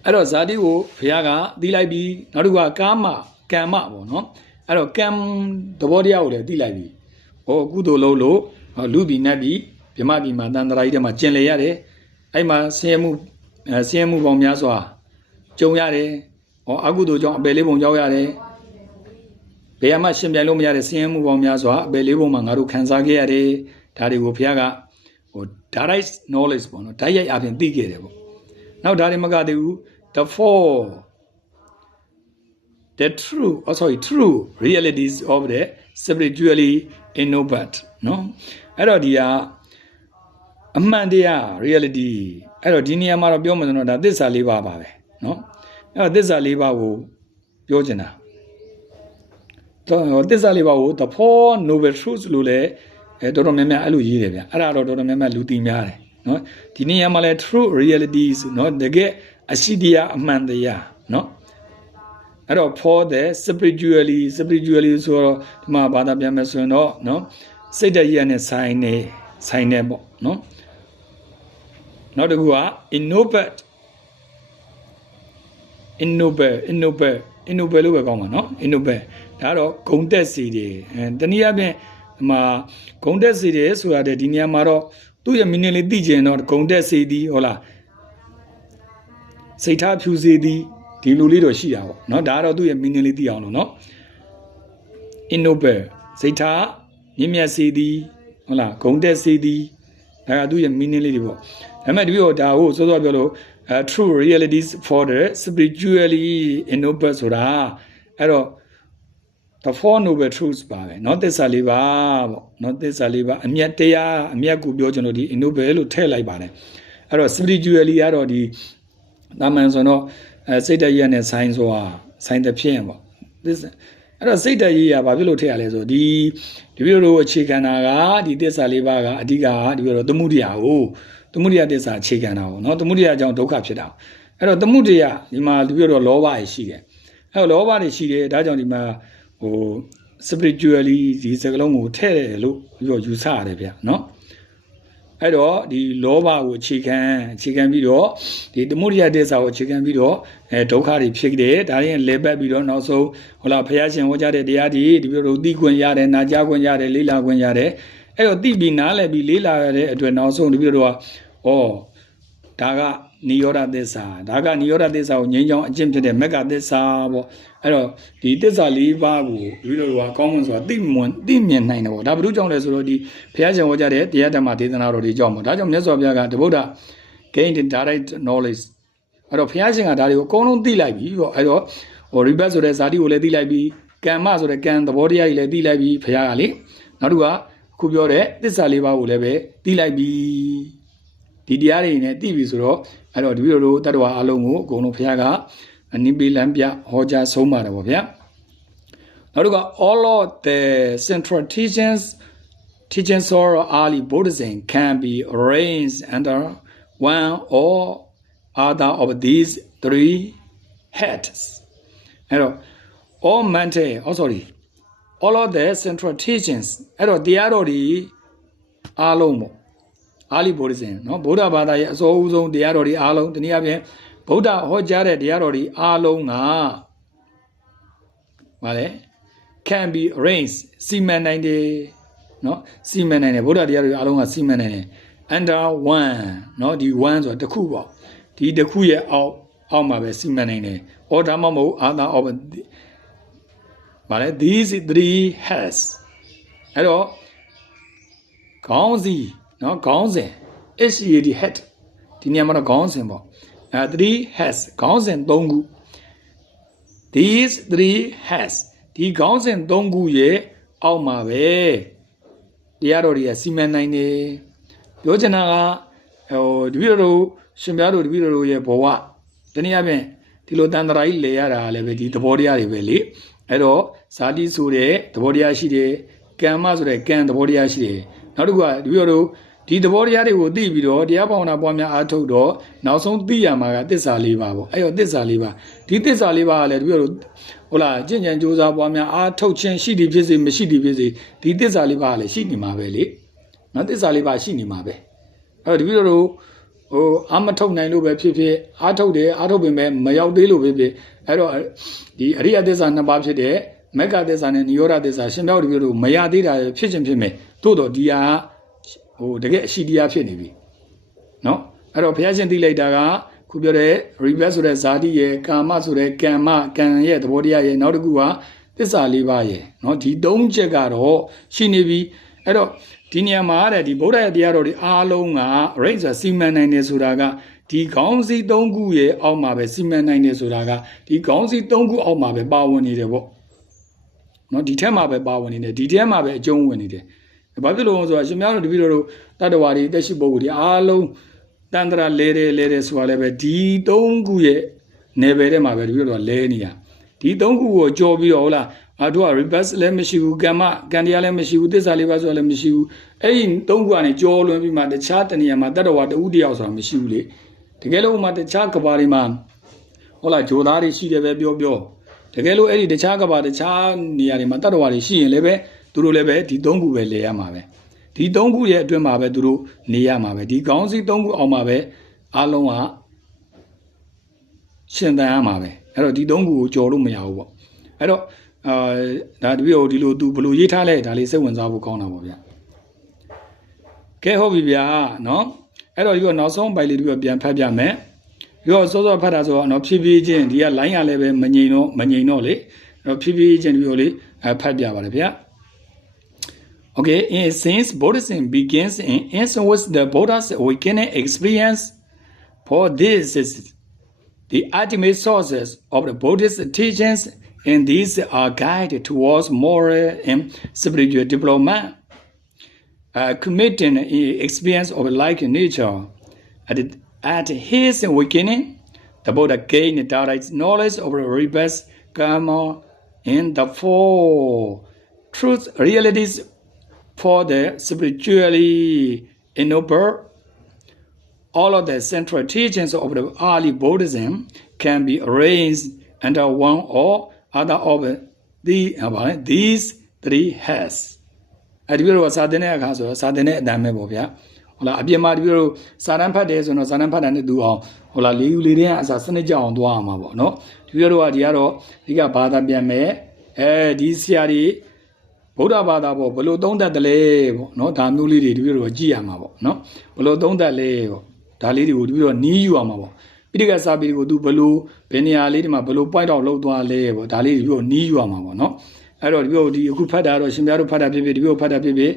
အဲ့တော့ဇာတိကိုဘုရားကသိလိုက်ပြီနောက်တစ်ခုကကာမကမ္မပေါ့နော်အဲ့တော့ကံသဘောတရားကိုလည်းသိလိုက်ပြီကုသိုလ်လုပ်လို့လူပြည်နတ်ပြည်ဗြဟ္မပြည်မှာတန်တရာကြီးထဲမှာကျင်လည်ရတယ်အဲ့မှာဆင်းရဲမှုပေါင်းများစွာကြုံရတယ်အကုသိုလ်ကြောင့်အပယ်လေးပုံရောက်ရတယ်ဘယ်မှရှင်ပြိုင်လို့မရတဲ့ဆင်းရဲမှုပေါင်းများစွာအပယ်လေးပုံမှာငါတို့ခံစားခဲ့ရတယ်ဒါတွေကိုဘုရားကdirect knowledge ပေါ့နော်ဓာတ်ရိုက်အပြင်သိခဲ့တယ်ပေါ့နောက်ဒါတွေမကသေးဘူး the four the true realities of the spiritually innovate နော်အဲ့တော့ဒီကအမှန်တရား reality အဲ့တော့ဒီနေရာမှာတော့ပြောမှဆိုတော့ဒါသစ္စာ၄ပါးပါပဲနော်အဲ့တော့သစ္စာ၄ပါးကိုပြောချင်တာသစ္စာ၄ပါးကို the four noble truths လို့လည်းတော်တော်များများအဲ့လိုရေးတယ်ဗျအဲ့ဒါတော့တော်တော်များများလူသိများတယ်နော်ဒီနေရာမှာလဲ true realities နော်တကယ်အရှိတရားအမှန်တရားနော်အဲ့တော့ for the spiritually ဆိုတော့ဒီမှာဘာသာပြန်မယ်ဆိုရင်တော့နော်စိတ်တရားနဲ့ဆိုင်နေပေါ့နော်နောက်တစ်ခုက innovate လို့ပဲကောင်းပါနော် innovate ဒါတော့ဂုံတက်စီတွေတနည်းအားဖြင့်ဒီမှာဂုံတက်စီတွေဆိုတာတဲ့ဒီနေရာမှာတော့သူ့ရဲ့ meaning လေးသိကျင်တော့ဂုံတက်စီသည်ဟုတ်လားစိတ်ထားဖြူစီသည် ဒီလူလေးတော့ရှိတာပေါ့နော်ဒါကတော့သူ့ရဲ့ meaning လေးသိအောင်လို့နော် innoble စိတ်ထားမြင့်မြတ်စေသည်ဟုတ်လားဂုဏ်တက်စေသည်ဒါကသူ့ရဲ့ meaning လေးတွေပေါ့ဒါပေမဲ့ဒီလိုဒါကိုစောစောပြောလို့true realities for the spiritually innoble ဆိုတာအဲ့တော့ the four noble truths ပါပဲเนาะသစ္စာလေးပါပေါ့เนาะသစ္စာလေးပါအမြတ်တရားအမြတ်ကိုပြောကျွန်တော်ဒီ innoble လို့ထည့်လိုက်ပါတယ်အဲ့တော့ spiritually ကတော့ဒီတာမန်ဆိုတော့စိတ်တရနဲ့ဆိုင်ဆိုတာဆိုင်တဲ့ဖြစ်ရင်ပေါ့သစ္စာအဲ့တော့စိတ်တရရဘာဖြစ်လို့ထည့်ရလဲဆိုဒီလိုလိုအခြေခံတာကဒီသစ္စာလေးပါကအဓိကဒီလိုလိုသမုဒိယကိုသမုဒိယသစ္စာအခြေခံတာပေါ့เนาะသမုဒိယကြောင့်ဒုက္ခဖြစ်တာအဲ့တော့သမုဒိယဒီမှာဒီလိုလိုလောဘရရှိတယ်အဲ့တော့လောဘတွေရှိတယ်ဒါကြောင့်ဒီမှာဟို spiritually ဒီစကလုံးကိုထည့်တယ်လို့ပြီးတော့ယူဆရတယ်ဗျเนาะအဲ့တော့ဒီလောဘကိုအခြေခံပြီးတော့ဒီသမုဒိယသစ္စာကိုအခြေခံပြီးတော့ဒုက္ခတွေဖြစ်တယ်ဒါရင်လေပတ်ပြီးတော့နောက်ဆုံးဟုတ်လားဘုရားရှင်ဟောကြားတဲ့တရားတွေဒီလိုသိခွင့်ရတယ်နာကြားခွင့်ရတယ်လေ့လာခွင့်ရတယ်အဲ့တော့သိပြီးနားလည်ပြီးလေ့လာရတဲ့အတွက်နောက်ဆုံးဒီလိုတော့ဒါကနိရောဓသစ္စာဒါကနိရောဓသစ္စာကိုငြိမ်းချောင်းအကျင့်ဖြစ်တဲ့မက္ခသစ္စာပေါ့အဲ့တော့ဒီသစ္စာ၄ပါးကိုဒီလိုကကောင်းမွန်စွာသိမြင်နိုင်တယ်ပေါ့ဒါဘု து ကြောင့်လဲဆိုတော့ဒီဘုရားရှင်ဟောကြားတဲ့တရားဓမ္မဒေသနာတော်တွေကြောင့်ပေါ့ဒါကြောင့်မြတ်စွာဘုရားကတဗုဒ္ဓ gain direct knowledge အဲ့တော့ဘုရားရှင်ကဒါတွေကိုအကုန်လုံးသိလိုက်ပြီပေါ့အဲ့တော့rebirth ဆိုတဲ့ဇာတိကိုလည်းသိလိုက်ပြီကမ္မဆိုတဲ့ကံသဘောတရားကြီးလည်းသိလိုက်ပြီဘုရားကလေနောက်တစ်ခုကအခုပြောတဲ့သစ္စာ၄ပါးကိုလည်းပဲသိလိုက်ပြီဒီတရားတွေနဲ့သိပြီဆိုတော့အဲ့တော့ဒီလိုလိုတတ္တဝါအလုံးကိုအကုန်လုံးဘုရားကအနိပိလံပြဟောကြားဆုံးပါတယ်ပေါ့ဗျာနောက်တစ်ခုက all of the central teachings or early Buddhism can be arranged under one or other of these three heads အဲ့တော့ all of the central teachings အဲ့တော့တရားတော်တွေအားလုံးပေါ့အာလီဗုဒ္ဓဇင်နော်ဗုဒ္ဓဘာသာရဲ့အစိုးအဆုံးတရားတော်တွေအားလုံးတနည်းအားဖြင့်ဗုဒ္ဓဟောကြားတဲ့တရားတော်တွေအားလုံးကဘာလဲ can be arranged စီမံနိုင်တယ်နော်စီမံနိုင်တယ်ဗုဒ္ဓတရားတွေအားလုံးကစီမံနိုင်တယ် under one နော်ဒီ one ဆိုတာတစ်ခုပေါ့ဒီတစ်ခုရဲ့အောက်မှာပဲစီမံနိုင်တယ်ဩဒါမှမဟုတ် other of ဘာလဲ these three has အဲ့တော့ခေါင်းစီနော်ခေါင်းစဉ် HEAD head ဒီနေရာမှာတော့ခေါင်းစဉ်ပေါ့3 has ခေါင်းစဉ်3ခု these 3 has ဒီခေါင်းစဉ်3ခုရဲ့အောက်မှာပဲတရားတော်တွေကစီမံနိုင်တယ်ပြောချင်တာကတပည့်တော်ရှင်ပြားတို့တပည့်တော်ရဲ့ဘဝတနည်းအားဖြင့်ဒီလိုတန်တရာကြီးလဲရတာလည်းပဲဒီသဘောတရားတွေပဲလေအဲ့တော့ဇာတိဆိုတဲ့သဘောတရားရှိတယ်ကမ္မဆိုတဲ့ကံသဘောတရားရှိတယ်နောက်တစ်ခုကတပည့်တော်ဒီသဘောတရားတွေကိုသိပြီးတော့တရားဘာဝနာပွားများအားထုတ်တော့နောက်ဆုံးသိရမှာကသစ္စာ၄ပါးပေါ့အဲ့တော့သစ္စာ၄ပါးဒီသစ္စာ၄ပါးကလည်းတပည့်တော်ဟုတ်လားကျင့်ကြံကြိုးစားပွားများအားထုတ်ခြင်းရှိသည်ဖြစ်စေမရှိသည်ဖြစ်စေဒီသစ္စာ၄ပါးကလည်းရှိနေမှာပဲလေနော်သစ္စာ၄ပါးရှိနေမှာပဲအဲ့တော့တပည့်တော်အာမထုတ်နိုင်လို့ပဲဖြစ်ဖြစ်အားထုတ်တယ်အားထုတ်ပင်ပဲမရောက်သေးလို့ပဲဖြစ်အဲ့တော့ဒီအရိယသစ္စာ2ပါးဖြစ်တဲ့မက္ခသစ္စာနဲ့နိရောဓသစ္စာရှင်ပြောက်တပည့်တော်မရသေးတာဖြစ်ခြင်းဖြစ်မယ်သို့တော့ဒီဟာတကယ်အရှိတရားဖြစ်နေပြီเนาะအဲ့တော့ဘုရားရှင်သိလိုက်တာကခုပြောတဲ့ rebirth ဆိုတဲ့ဇာတိရဲ့ကာမဆိုတဲ့ကံရဲ့သဘောတရားရဲ့နောက်တစ်ခုကသစ္စာ၄ပါးရဲ့เนาะဒီ၃ချက်ကတော့ရှိနေပြီအဲ့တော့ဒီနေရာမှာတဲ့ဒီဗုဒ္ဓရဲ့တရားတော်တွေအားလုံးက right ဆိုတာစီမံနိုင်တယ်ဆိုတာကဒီခေါင်းစည်း၃ခုရဲ့အောက်မှာပဲစီမံနိုင်တယ်ဆိုတာကဒီခေါင်းစည်း၃ခုအောက်မှာပဲပါဝင်နေတယ်ပေါ့เนาะဒီထက်မှာပဲပါဝင်နေတယ်ဒီထဲမှာပဲအကျုံးဝင်နေတယ်ဘာဖြစ်လို့ဆိုတော့ရှင်များတို့တပည့်တော်တို့တတ္တဝါတွေတက်ရှိပုဂ္ဂိုလ်တွေအားလုံးတန်တရာလဲတယ်ဆိုတာလည်းပဲဒီ၃ခုရဲ့နယ်ပယ်ထဲမှာပဲတပည့်တော်လဲနေရဒီ၃ခုကိုကြော်ပြီးတော့ဟုတ်လားတို့က reverse လည်းမရှိဘူးကံတရားလည်းမရှိဘူးသစ္စာ၄ပါးဆိုတာလည်းမရှိဘူးအဲ့ဒီ၃ခုကနေကြော်လွန်ပြီးမှတခြားတနေရာမှာတတ္တဝါတဦးတယောက်ဆိုတာမရှိဘူးလေတကယ်လို့မှတခြားကဘာတွေမှာဟုတ်လားဂျိုသားတွေရှိတယ်ပဲပြောတကယ်လို့အဲ့ဒီတခြားကဘာတခြားနေရာတွေမှာတတ္တဝါတွေရှိရင်လည်းပဲသူတို့လည်းပဲဒီ၃ခုပဲလဲရမှာပဲဒီ၃ခုရဲ့အတွင်းမှာပဲသူတို့နေရမှာပဲဒီခေါင်းစည်း၃ခုအောင်မှာပဲအားလုံးကရှင်သန်ရမှာပဲအဲ့တော့ဒီ၃ခုကိုကြော်လို့မရဘူးပေါ့အဲ့တော့ဒါတပည့်တော်ဒီလိုသူဘယ်လိုရေးထားလဲဒါလေးစိတ်ဝင်စားဖို့ကောင်းတာပေါ့ဗျာကဲဟုတ်ပြီဗျာနော်အဲ့တော့ဒီကနောက်ဆုံးပိုင်လေးတပည့်တော်ပြန်ဖတ်ပြမယ် ရောစောစောဖတ်တာဆိုတော့ဖြည်းဖြည်းချင်းဒီက line ရလည်းပဲမငြိမ်တော့လေဖြည်းဖြည်းချင်းဒီလိုလေးဖတ်ပြပါတယ်ဗျာ Okay, since Buddhism begins with the Buddha's awakening experience, for this is the ultimate sources of the Buddhist teachings, and these are guided towards moral and spiritual development. Committing experience of like nature. At his awakening, the Buddha gained direct knowledge of the rebirth, karma, and the four truth realities for the spiritually ennobled. All of the central teachings of the early Buddhism can be arranged under one or other of these three heads. အဲဒီလိုစာသင်တဲ့အခါဆိုတော့စာသင်တဲ့အတမ်းပဲပေါ့ဗျာဟုတ်လားအပြင်မှာဒီလိုစာတန်းဖတ်တယ်ဆိုတော့စာတန်းဖတ်တာနဲ့တူအောင်ဟုတ်လားလေးယူလေးတဲ့အစားစနစ်ကြအောင်သွားရမှာပေါ့နော်ဒီလိုတော့ဒီကတော့ဒီကဘာသာပြန်မယ်ဒီဆရာကြီးဗုဒ္ဓဘာသာပေါ့ဘယ်လိုသုံးသပ်တယ်လဲပေါ့နော်ဒါမျိုးလေးတွေဒီလိုတော့ကြည့်ရမှာပေါ့နော်ဘယ်လိုသုံးသပ်လဲပေါ့ဒါလေးတွေကိုဒီလိုတော့နီးယူရမှာပေါ့ပိဋကစာပေကိုသူဘယ်လိုဘယ်နေရာလေးဒီမှာဘယ်လို point out လုပ်သွားလဲပေါ့ဒါလေးဒီလိုနီးယူရမှာပေါ့နော်အဲ့တော့ဒီလိုဒီအခုဖတ်တာတော့ရှင်ပြတို့ဖတ်တာဖြစ်ဖြစ်ဒီလိုဖတ်တာဖြစ်ဖြစ်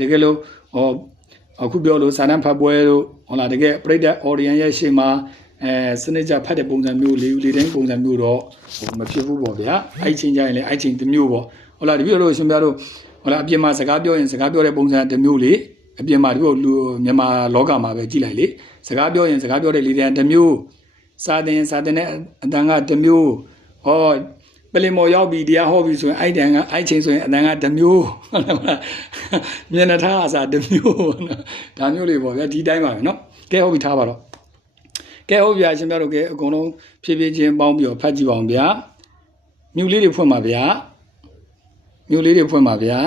တကယ်လို့အခုပြောလို့စာတန်းဖတ်ပွဲတို့ဟုတ်လားတကယ်ပြိတ္တ audience ရဲ့ရှေ့မှာစနစ်ကြဖတ်တဲ့ပုံစံမျိုးလေးလေးတိုင်းပုံစံမျိုးတော့မဖြစ်ဘူးပေါ့ဗျာအဲ့ချင်းကြရင်လည်းအဲ့ချင်းတစ်မျိုးပေါ့ဟုတ်လားဒီလိုရှင်ပြတို့ဟုတ်လားအပြင်မှာစကားပြောရင်စကားပြောတဲ့ပုံစံတစ်မျိုးလေအပြင်မှာဒီလိုမြန်မာလောကမှာပဲကြည့်လိုက်လေစကားပြောရင်စကားပြောတဲ့လေးတိုင်းတစ်မျိုးစာသင်တဲ့အတန်ကတစ်မျိုးဟောပလင်မော်ရောက်ပြီးတရားဟောပြီးဆိုရင်အဲ့တန်ကအဲ့ချင်းဆိုရင်အတန်ကတစ်မျိုးဟုတ်လားမျက်နှာထားအစားတစ်မျိုးဒါမျိုးလေးပေါ့ဗျာဒီတိုင်းပါပဲเนาะကဲဟုတ်ပြီထားပါတော့ကဲဟုတ်ဗျာရှင်ပြတို့ကဲအကုန်လုံးဖြည်းဖြည်းချင်းပေါင်းပြီးတော့ဖတ်ကြည့်ပါအောင်ဗျာမြူလေးတွေဖွင့်ပါဗျာမြူလေးတွေဖွင့်ပါဗျာ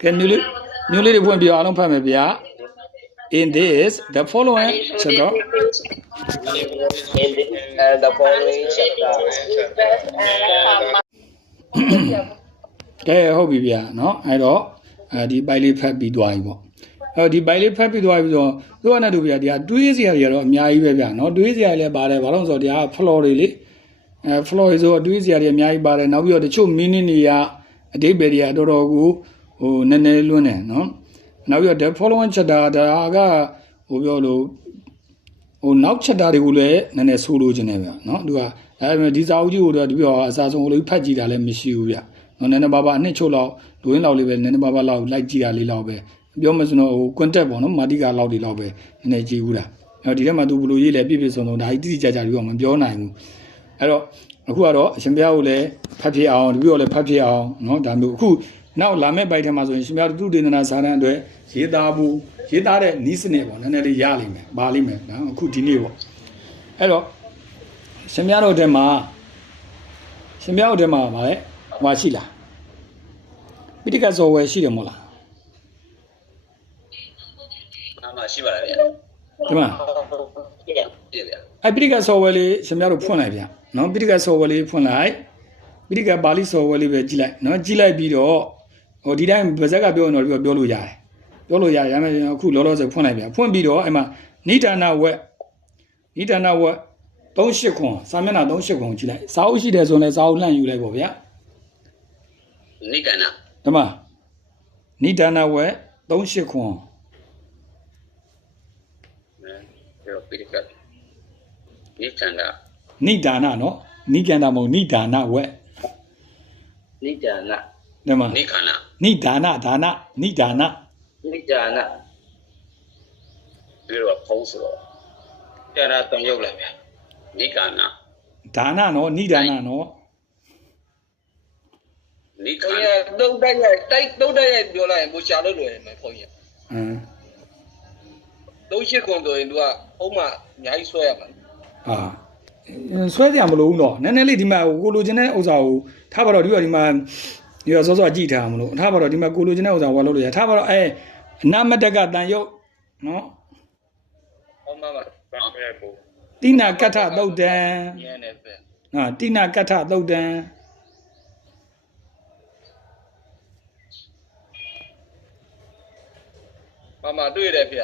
ကဲမြူလေးတွေဖွင့်ပြီးအားလုံးဖတ်မယ်ဗျာ In this the following chapter the following chapter ကဲဟုတ်ပြီဗျာเนาะအဲ့တော့ဒီပိုက်လေးဖတ်ပြီးသွားပြီပေါ့ဒီပိုက်လေးဖတ်ပြီးသွားပြီဆိုတော့သူကနဲ့တူဗျာဒီကတွေးစရာတွေကတော့အများကြီးပဲဗျာเนาะတွေးစရာလည်းပါတယ်ဘာလို့ဆိုတော့ဒီက floor တွေလေfloor ဆိုတော့တွေးစရာတွေအများကြီးပါတယ်နောက်ပြီးတော့တချို့ meaning တွေကအဓိပ္ပာယ်တွေကတော်တော်ကိုနည်းနည်းလွန်းတယ်เนาะနောက်ပြီးတော့ the following chapter ဒါကပြောလို့နောက် chapter တွေကိုလည်းနည်းနည်းဆိုလိုချင်တယ်ဗျာเนาะသူကဒီစာအုပ်ကြီးကိုတော့ဒီပြောအစားဆုံးလို့ဖတ်ကြည့်တာလည်းမရှိဘူးဗျာเนาะနည်းနည်းပါးပါးအနှစ်ချုပ်လောက်လူရင်းလောက်လေးပဲနည်းနည်းပါးပါးလောက်လိုက်ကြည့်တာလေးလောက်ပဲပြောမှဆိုတော့contact ပေါ့နော်မာတိကာလောက်တွေလောက်ပဲနည်းနည်းကြည့်ဘူးလားဒီထဲမှာသူဘလို့ရေးလဲပြည့်ပြည့်စုံစုံဒါကြီးတိတိကျကျပြီးတော့မပြောနိုင်ဘူးအဲ့တော့အခုကတော့အရှင်ဘုရားကိုလည်းဖတ်ဖြစ်အောင်ဒီပြောလည်းဖတ်ဖြစ်အောင်เนาะဒါမျိုးအခုနောက်လာမယ့်ပိုက်ထဲမှာဆိုရင်ရှင်ဘုရားသူဒေသနာစာတမ်းအတွက်ရေးသားတဲ့နီးစနစ်ပေါ့နည်းနည်းလေးရလိမ့်မယ်ပါလိမ့်မယ်နော်အခုဒီနေ့ပေါ့အဲ့တော့ရှင်ဘုရားတို့ထဲမှာဗါလဲဟွာရှိလားပိဋကဇော်ဝယ်ရှိတယ်မို့လားရှိပါလားဗျာဒီမှာအဲ့ပိဋကဇော်ဝယ်လေးရှင်ဘုရားတို့ဖွင့်လိုက်ဗျာနော်ပိဋကဇော်ဝယ်လေးဖွင့်လိုက်ပိဋကပါဠိဇော်ဝယ်လေးပဲကြည့်လိုက်နော်ကြည့်လိုက်ပြီးတော့ဒီတိုင်းဗဇက်ကပြောရင်တော့ပြောလို့ရတယ်ရမယ်အခုလောလောဆယ်ဖွင့်လိုက်ဗျာဖွင့်ပြီးတော့အဲ့မှာနိဒာနဝက်38ခွန်စာမျက်နှာ38ခွန်ကြည့်လိုက်စာအုပ်ရှိတယ်ဆိုရင်လည်းစာအုပ်လှန့်ယူလိုက်ပေါ့ဗျာနိဒာနဒီမှာနိဒာနဝက်38ခွန်နိဒာနနော်နိကန္တာမဟုတ်နိဒာနဝက်နိဒာနဒီမှာနိဒါနဒါနနိဒါနဒီလိုဖုံးဆိုတော့ဒါနတုံရုပ်လိုက်ဗျာနိကာနဒါနနော်နိဒါနနော်နိကာနတုံတက်ရိုက်ပြောလိုက်ရင်ဘူရှာလို့လွယ်မယ်ဖုံးရ38ခွန်ဆိုရင်သူကအုံးမအများကြီးဆွဲရမှာဆွဲကြမလို့တော့နည်းနည်းလေးဒီမှာကိုလိုချင်တဲ့ဥစ္စာကိုထားပါတော့ဒီမှာဒီစောစောကြည့်ထားမလို့ထားပါတော့ဒီမှာကိုလိုချင်တဲ့ဥစ္စာဝါလို့ရထားပါတော့အနာမတကတန်ရုပ်နော်ဟုတ်ပါပါတိနာကထသုတ်တံတိနာကထသုတ်တံမတွေ့တယ်ဗျ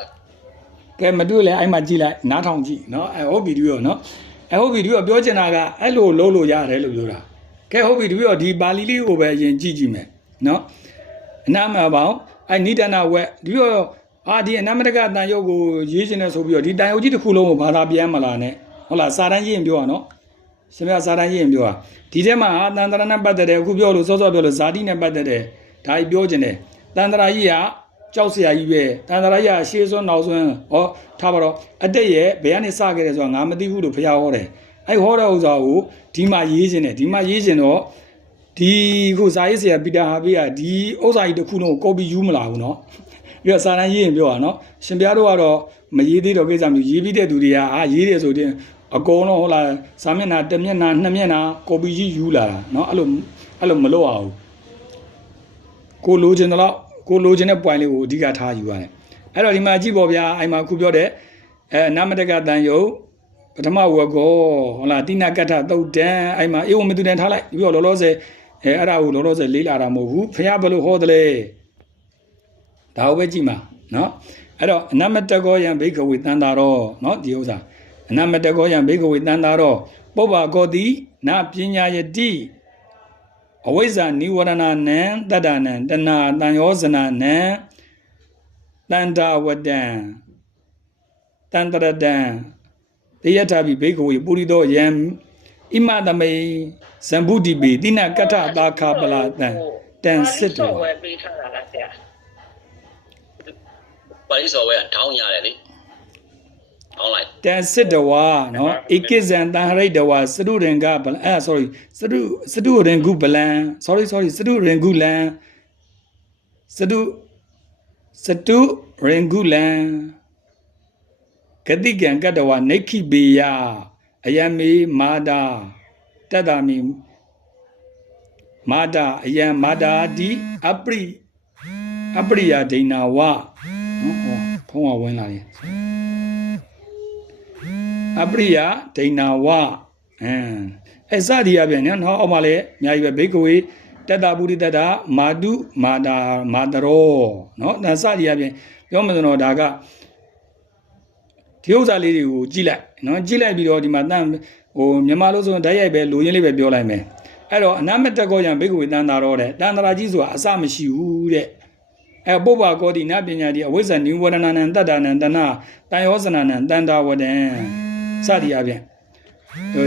ကဲမတွေ့လဲအဲ့မှာကြည့်လိုက်နားထောင်ကြည့်နော်ဟုတ်ပြီဒီရောနော်ဟုတ်ပြီဒီရောပြောချင်တာကအဲ့လိုလုံးလို့ရတယ်လို့ပြောတာကဲဟုတ်ပြီဒီရောဒီပါဠိလေးကိုပဲအရင်ကြည့်ကြည့်မယ်နော်အနာမပေါင်းအဲ့နိဒနာဝက်ဒီရောဒီအနာမတကတန်ရုပ်ကိုရေးခြင်းနဲ့ဆိုပြီးတော့ဒီတန်ရုပ်ကြီးတစ်ခုလုံးကိုဘာသာပြန်မလားနဲ့ဟုတ်လားစာတန်းရေးရင်ပြောရနော်ရှင်ပြစာတန်းရေးရင်ပြောတာဒီထဲမှာတန်တရာနဲ့ပတ်သက်တယ်အခုပြောလို့စောစောပြောလို့ဇာတိနဲ့ပတ်သက်တယ်ဒါကြီးပြောခြင်းတယ်တန်တရာကြီးကကြောက်စရာကြီးပဲတန်တရာကြီးကရှေးစွန်းနောက်စွန်းဟောထားပါတော့အတက်ရဲ့ဘယ်ကနေစခဲ့တယ်ဆိုတာငါမသိဘူးလို့ဖျားဟောတယ်အဲ့ဟောတဲ့ဥစ္စာကိုဒီမှာရေးခြင်းတယ်ဒီမှာရေးခြင်းတော့ဒီခုဇာရေးဆရာပီတာဟာဘေးကဒီဥစ္စာကြီးတစ်ခုလုံးကိုကော်ပီယူမလာဘူးနော်ပြီးတော့စာတန်းရေးရင်ပြောတာနော်ရှင်ပြားတို့ကတော့မရေးသေးတော့ကိစ္စမျိုးရေးပြီးတဲ့သူတွေကရေးတယ်ဆိုတဲ့အကုန်လုံးဟုတ်လားစာမျက်နှာတစ်မျက်နှာနှစ်မျက်နှာကော်ပီကြီးယူလာတာနော်အဲ့လိုမလုပ်အောင်ကိုလိုချင်တော့ကိုလိုချင်တဲ့ point လေးကိုအဓိကထားယူရတယ်အဲ့တော့ဒီမှာကြည့်ပေါ့ဗျာအဲ့မှာခုပြောတဲ့နမတကတန်ယုတ်ပထမဝက်ကောဟုတ်လားတိနာကတ္ထသုတ်တံအဲ့မှာအေဝမတုတန်ထားလိုက်ပြီးတော့လောလောဆယ်အဲ့ဒါကိုလောလောဆယ်လေးလာတာမဟုတ်ဘူးဖះဘယ်လိုဟောတယ်လဲဒါကိုပဲကြည့်မှာနော်အဲ့တော့အနမတကောယံဘိက္ခဝေတန်တာရောနော်ဒီဥစ္စာအနမတကောယံဘိက္ခဝေတန်တာရောပုပ္ပါကောတိနပညာယတိအဝိဇ္ဇာနိဝရဏနံတတ္တနံတဏတန်ယောဇနနံတန္တာဝတံတန္တရတံတေယထာပိဘိက္ခဝေပုရိသောယံဣမသမေဇံဗုတိပိတိနကတ္ထတာခပလာတံတန်စစ်တော်ဝယ်ပေးထားတာလားဆရာပါဠိစောဝဲထောင်းရတယ်လေထောင်းလိုက်တန်စစ်တော်နော်ဧကိဇံတန်ဟရိတဝစတုရင်ကဗလsorry စတုရင်ကုဗလံ sorry စတုရင်ကုလံစတုရင်ကုလံဂတိကံကတဝနိခိပေယအယမေမာတာတတ္တမိမာတာအယံမာတာတိအပရိယဒိဏဝဖုံးဝဝင်လာတယ်အပရိယဒိဏဝအဲ့စသည်အပြင်နော်အောက်မှာလည်းအများကြီးပဲဘိက္ခဝေတတ္တပုရိတ္တမာတုမာတာမာတရောနော်ဒါစသည်အပြင်ပြောမှဆိုတော့ဒါကဒီဥစ္စာလေးတွေကိုကြည့်လိုက်နော်ကြည့်လိုက်ပြီးတော့ဒီမှာတန်မြန်မာလို့ဆိုရင်ဓာတ်ရိုက်ပဲလူရင်းလေးပဲပြောလိုက်မယ်အဲ့တော့အနမတကောယံဘိက္ခဝေတန်တာရောတဲ့တန်တရာကြီးဆိုတာအစမရှိဘူးတဲ့ပုပ္ပါကောတိနပညာတိအဝိဇ္ဇာနိဝရဏနံတတ္တနံတဏတန်ယောဇနနံတန္တာဝတံစသည်အပြင်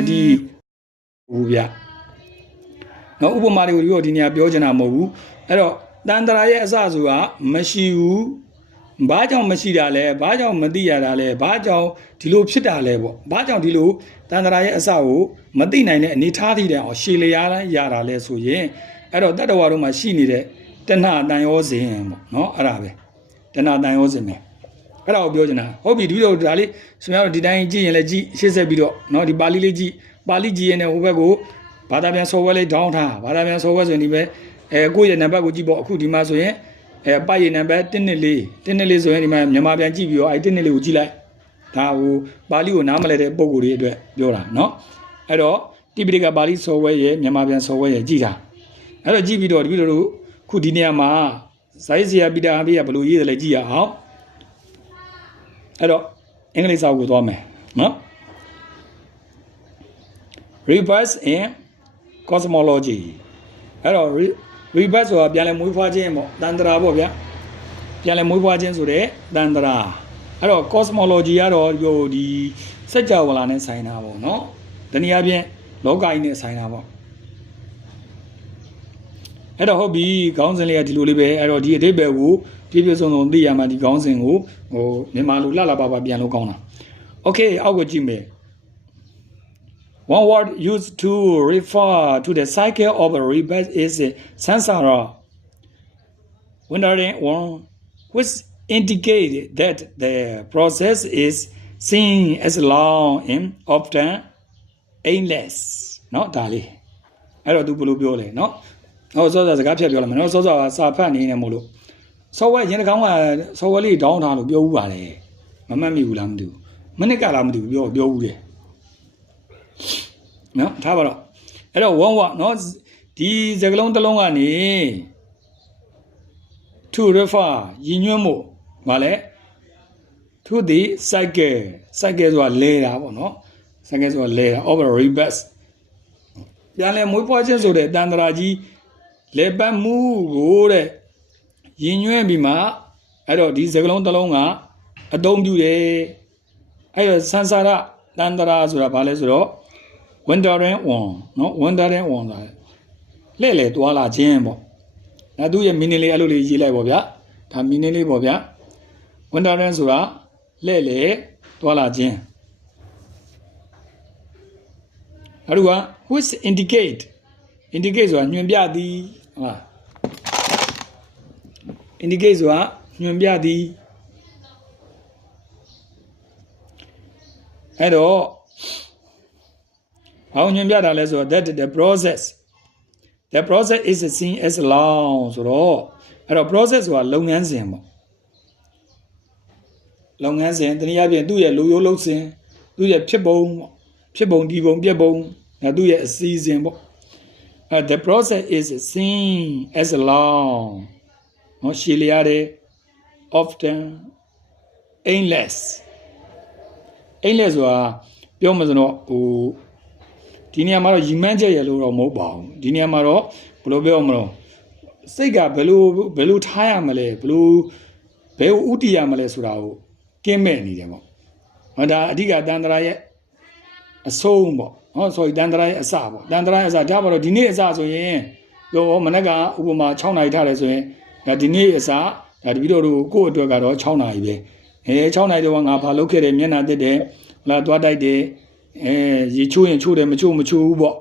ဒီဟူဗျနော်ဥပမာတွေကိုဒီနေရာပြောချင်တာမဟုတ်ဘူးအဲ့တော့တန်တရာရဲ့အစဆိုတာမရှိဘူးဘာကြောင့်မရှိတာလဲဘာကြောင့်မသိရတာလဲဘာကြောင့်ဒီလိုဖြစ်တာလဲပေါ့ဘာကြောင့်ဒီလိုတန်တရာရဲ့အစကိုမသိနိုင်တဲ့အနေထားထိတဲ့အောင်ရှည်လျားရတာလဲဆိုရင်အဲ့တော့တတ္တဝါတို့မှာရှိနေတဲ့တဏှာတန်ရောစဉ်ပေါ့နော်အဲ့ဒါပဲတဏှာတန်ရောစဉ်ပဲအဲ့ဒါကိုပြောချင်တာဟုတ်ပြီဒီလိုဒါလေးဆိုရင်ဒီတိုင်းကြည့်ရင်လည်းကြည့်ရှေ့ဆက်ပြီးတော့နော်ဒီပါဠိလေးကြည့်ပါဠိကြည့်ရင်လည်းဟိုဘက်ကိုဘာသာပြန်ဆော်ဝဲလေးဒေါင်းထားဘာသာပြန်ဆော်ဝဲဆိုရင်ဒီပဲကိုယ့်ရဲ့နံပါတ်ကိုကြည့်ပေါ့အခုဒီမှာဆိုရင်ပိုက်ရည်နံပါတ်124ဆိုရင်ဒီမှာမြန်မာပြန်ကြည့်ပြီးတော့အဲ့124ကိုကြည့်လိုက်ဒါဟိုပါဠိကိုနားမလဲတဲ့ပုံကိုယ်တွေအတွက်ပြောတာနော်အဲ့တော့တိပိဋကပါဠိဆော်ဝဲရဲ့မြန်မာပြန်ဆော်ဝဲရဲ့ကြည့်တာအဲ့တော့ကြည့်ပြီးတော့ဒီလိုတို့ခုဒီနေရာမှာဇိုင်းစရာပီတာဘေးကဘယ်လိုရေးတယ်လဲကြည့်ရအောင်အဲ့တော့အင်္ဂလိပ်စာကိုသွားမယ်နော် Rebirth in cosmology အဲ့တော့ rebirth ဆိုတာပြန်လဲမွေးဖွားခြင်းပေါ့တန်တရာပေါ့ဗျာပြန်လဲမွေးဖွားခြင်းဆိုတဲ့တန်တရာအဲ့တော့ cosmology ကတော့ဒီစัจ java လာနဲ့ဆိုင်တာပေါ့နော်တနည်းအားဖြင့်လောကကြီးနဲ့ဆိုင်တာပေါ့အဲ့တော့ဟုတ်ပြီခေါင်းစဉ်လေးကဒီလိုလေးပဲအဲ့တော့ဒီအဓိပ္ပာယ်ကိုပြည့်ပြည့်စုံစုံသိရမှာဒီခေါင်းစဉ်ကိုမြန်မာလိုလှလှပပပြန်လို့ကောင်းတာ Okay အောက်ကိုကြည့်မယ် One word used to refer to the cycle of a rebirth is samsara wandering one which indicate that the process is seen as long and often aimless เนาะဒါလေးအဲ့တော့သူဘယ်လိုပြောလဲเนาะဟောစောစောစကားဖြတ်ပြောလိုက်မယ်နော်စောစောကစာဖတ်နေနေမို့လို့ဆော့ဝဲရင်တကောင်ကဆော့ဝဲလေးတောင်းထားလို့ပြောဦးပါလေမမှတ်မိဘူးလားမသိဘူးမနစ်ကလားမသိဘူးပြောဦးတယ်နော်ထားပါတော့အဲ့တော့ one word နော်ဒီစကားလုံးတစ်လုံးကနေ to refer ရည်ညွှန်းမှုဗာလဲ to to the cycle ဆိုတာလဲတာပေါ့နော် cycle ဆိုတာလဲတာ of a rebirth ပြန်လဲမွေးဖွားခြင်းဆိုတဲ့တန်တရာကြီးလဲပတ်မှုကိုတဲ့ရင်ညွှဲပြီးမှအဲ့တော့ဒီစကလုံးတစ်လုံးကအသုံးပြုတယ်အဲ့တော့ဆန်စာရတန်တရာဆိုတာဘာလဲဆိုတော့ wandering on နော် wandering on ဆိုတာလဲတွာလာခြင်းပေါ့ဒါသူ့ရဲ့ meaning လေးအဲ့လိုလေးရေးလိုက်ပေါ့ဗျာဒါ meaning လေးပေါ့ဗျာ wandering ဆိုတာလဲတွာလာခြင်းအဲ့ဒါက which indicate ဆိုတာညွှန်ပြသည်ဟုတ်လား indicate ဆိုတာညွှန်ပြသည်အဲ့တော့ဘာညွှန်ပြတာလဲဆိုတော့ that the process is seen as long ဆိုတော့အဲ့တော့ process ဆိုတာလုပ်ငန်းစဉ်ပေါ့လုပ်ငန်းစဉ်တနည်းအားဖြင့်သူ့ရဲ့လူရိုးလုပ်စဉ်သူ့ရဲ့ဖြစ်ပုံဒီပုံပြက်ပုံဒါသူ့ရဲ့အစီအစဉ်ပေါ့the process is seen as long နော်ရှည်လျားတယ် often aimless ဆိုတာပြောမှဆိုတော့ဟိုဒီနေရာမှာတော့ရီမန်းချက်ရလို့တော့မဟုတ်ပါဘူးဒီနေရာမှာတော့ဘယ်လိုပြောမလို့စိတ်ကဘယ်လိုထားရမလဲဘယ်ဥတီရမလဲဆိုတာကိုကင်းမဲ့နေတယ်ပေါ့ဟောဒါအဓိကတန်တရာရဲ့အဆုံးပေါ့ဟောဆိုတန်တရာရဲ့အစပေါ့တန်တရာရဲ့အစဒါပါတော့ဒီနေ့အစဆိုရင်ပြောမနက်ကဥပမာ6နာရီထားတယ်ဆိုရင်ဒါဒီနေ့အစဒါတပည့်တော်တို့ကိုယ့်အတွက်ကတော့6နာရီပဲ6နာရီတော့ငါဘာလုပ်ခဲ့တယ်မျက်နှာတက်တယ်ဟလာသွားတိုက်တယ်ရေချိုးရင်ချိုးတယ်မချိုးဘူးပေါ့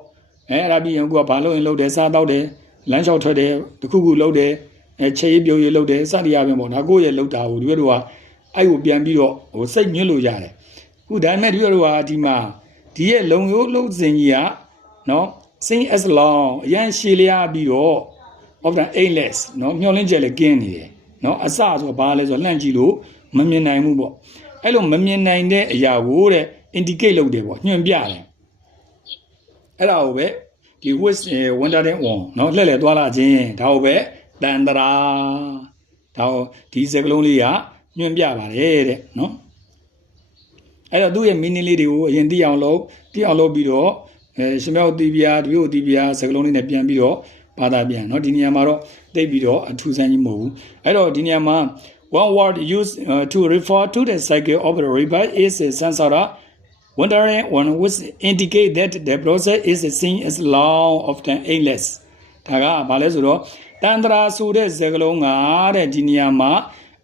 အဲ့ဒါပြီးရင်ကိုကဘာလုပ်ရင်လုပ်တယ်စားတော့တယ်လမ်းလျှောက်ထွက်တယ်တခုလုပ်တယ်ချေရေးပြိုးရေးလုပ်တယ်စသည်အပြင်ပေါ့ဒါကိုယ့်ရဲ့လုပ်တာကိုဒီဘက်တို့ကအဲ့ကိုပြန်ပြီးတော့ဟိုစိတ်ညွှတ်လို့ရတယ်ခုဒါနဲ့ဒီဘက်တို့ကဒီမှာဒီရဲ့လုံရိုးလုံးစဉ်ကြီးကနော် sing as long အရင်ရှည်လျားပြီးတော့ often aimless နော်မျောလင်းချက်လည်းကင်းနေတယ်နော်အစဆိုဘာလဲဆိုလှန့်ကြည့်လို့မမြင်နိုင်ဘူးပေါ့အဲ့လိုမမြင်နိုင်တဲ့အရာကိုတဲ့ indicate လုပ်တယ်ပေါ့ညွှန်ပြတယ်အဲ့ဒါကိုပဲဒီ wandering on နော်လှည့်သွားလာခြင်းဒါကိုပဲတန်တရာဒါကိုဒီစကားလုံးလေးကညွှန်ပြပါတယ်တဲ့နော်အဲ့တော့သူ့ရဲ့ meaning လေးတွေကိုအရင်သိအောင်လုပ်ပြီးတော့ရှင်မြောက်တီးပြတပြို့တီးပြစကားလုံးလေးနဲ့ပြန်ပြီးတော့ဘာသာပြန်เนาะဒီနေရာမှာတော့သိပြီးတော့အထူးဆန်းကြီးမဟုတ်ဘူးအဲ့တော့ဒီနေရာမှာ one word used to refer to the cycle of the rebirth is sansara wandering on which indicate that the process is seen as long often aimless ဒါကဘာလဲဆိုတော့တန်တရာဆိုတဲ့စကားလုံးကတဲ့ဒီနေရာမှာ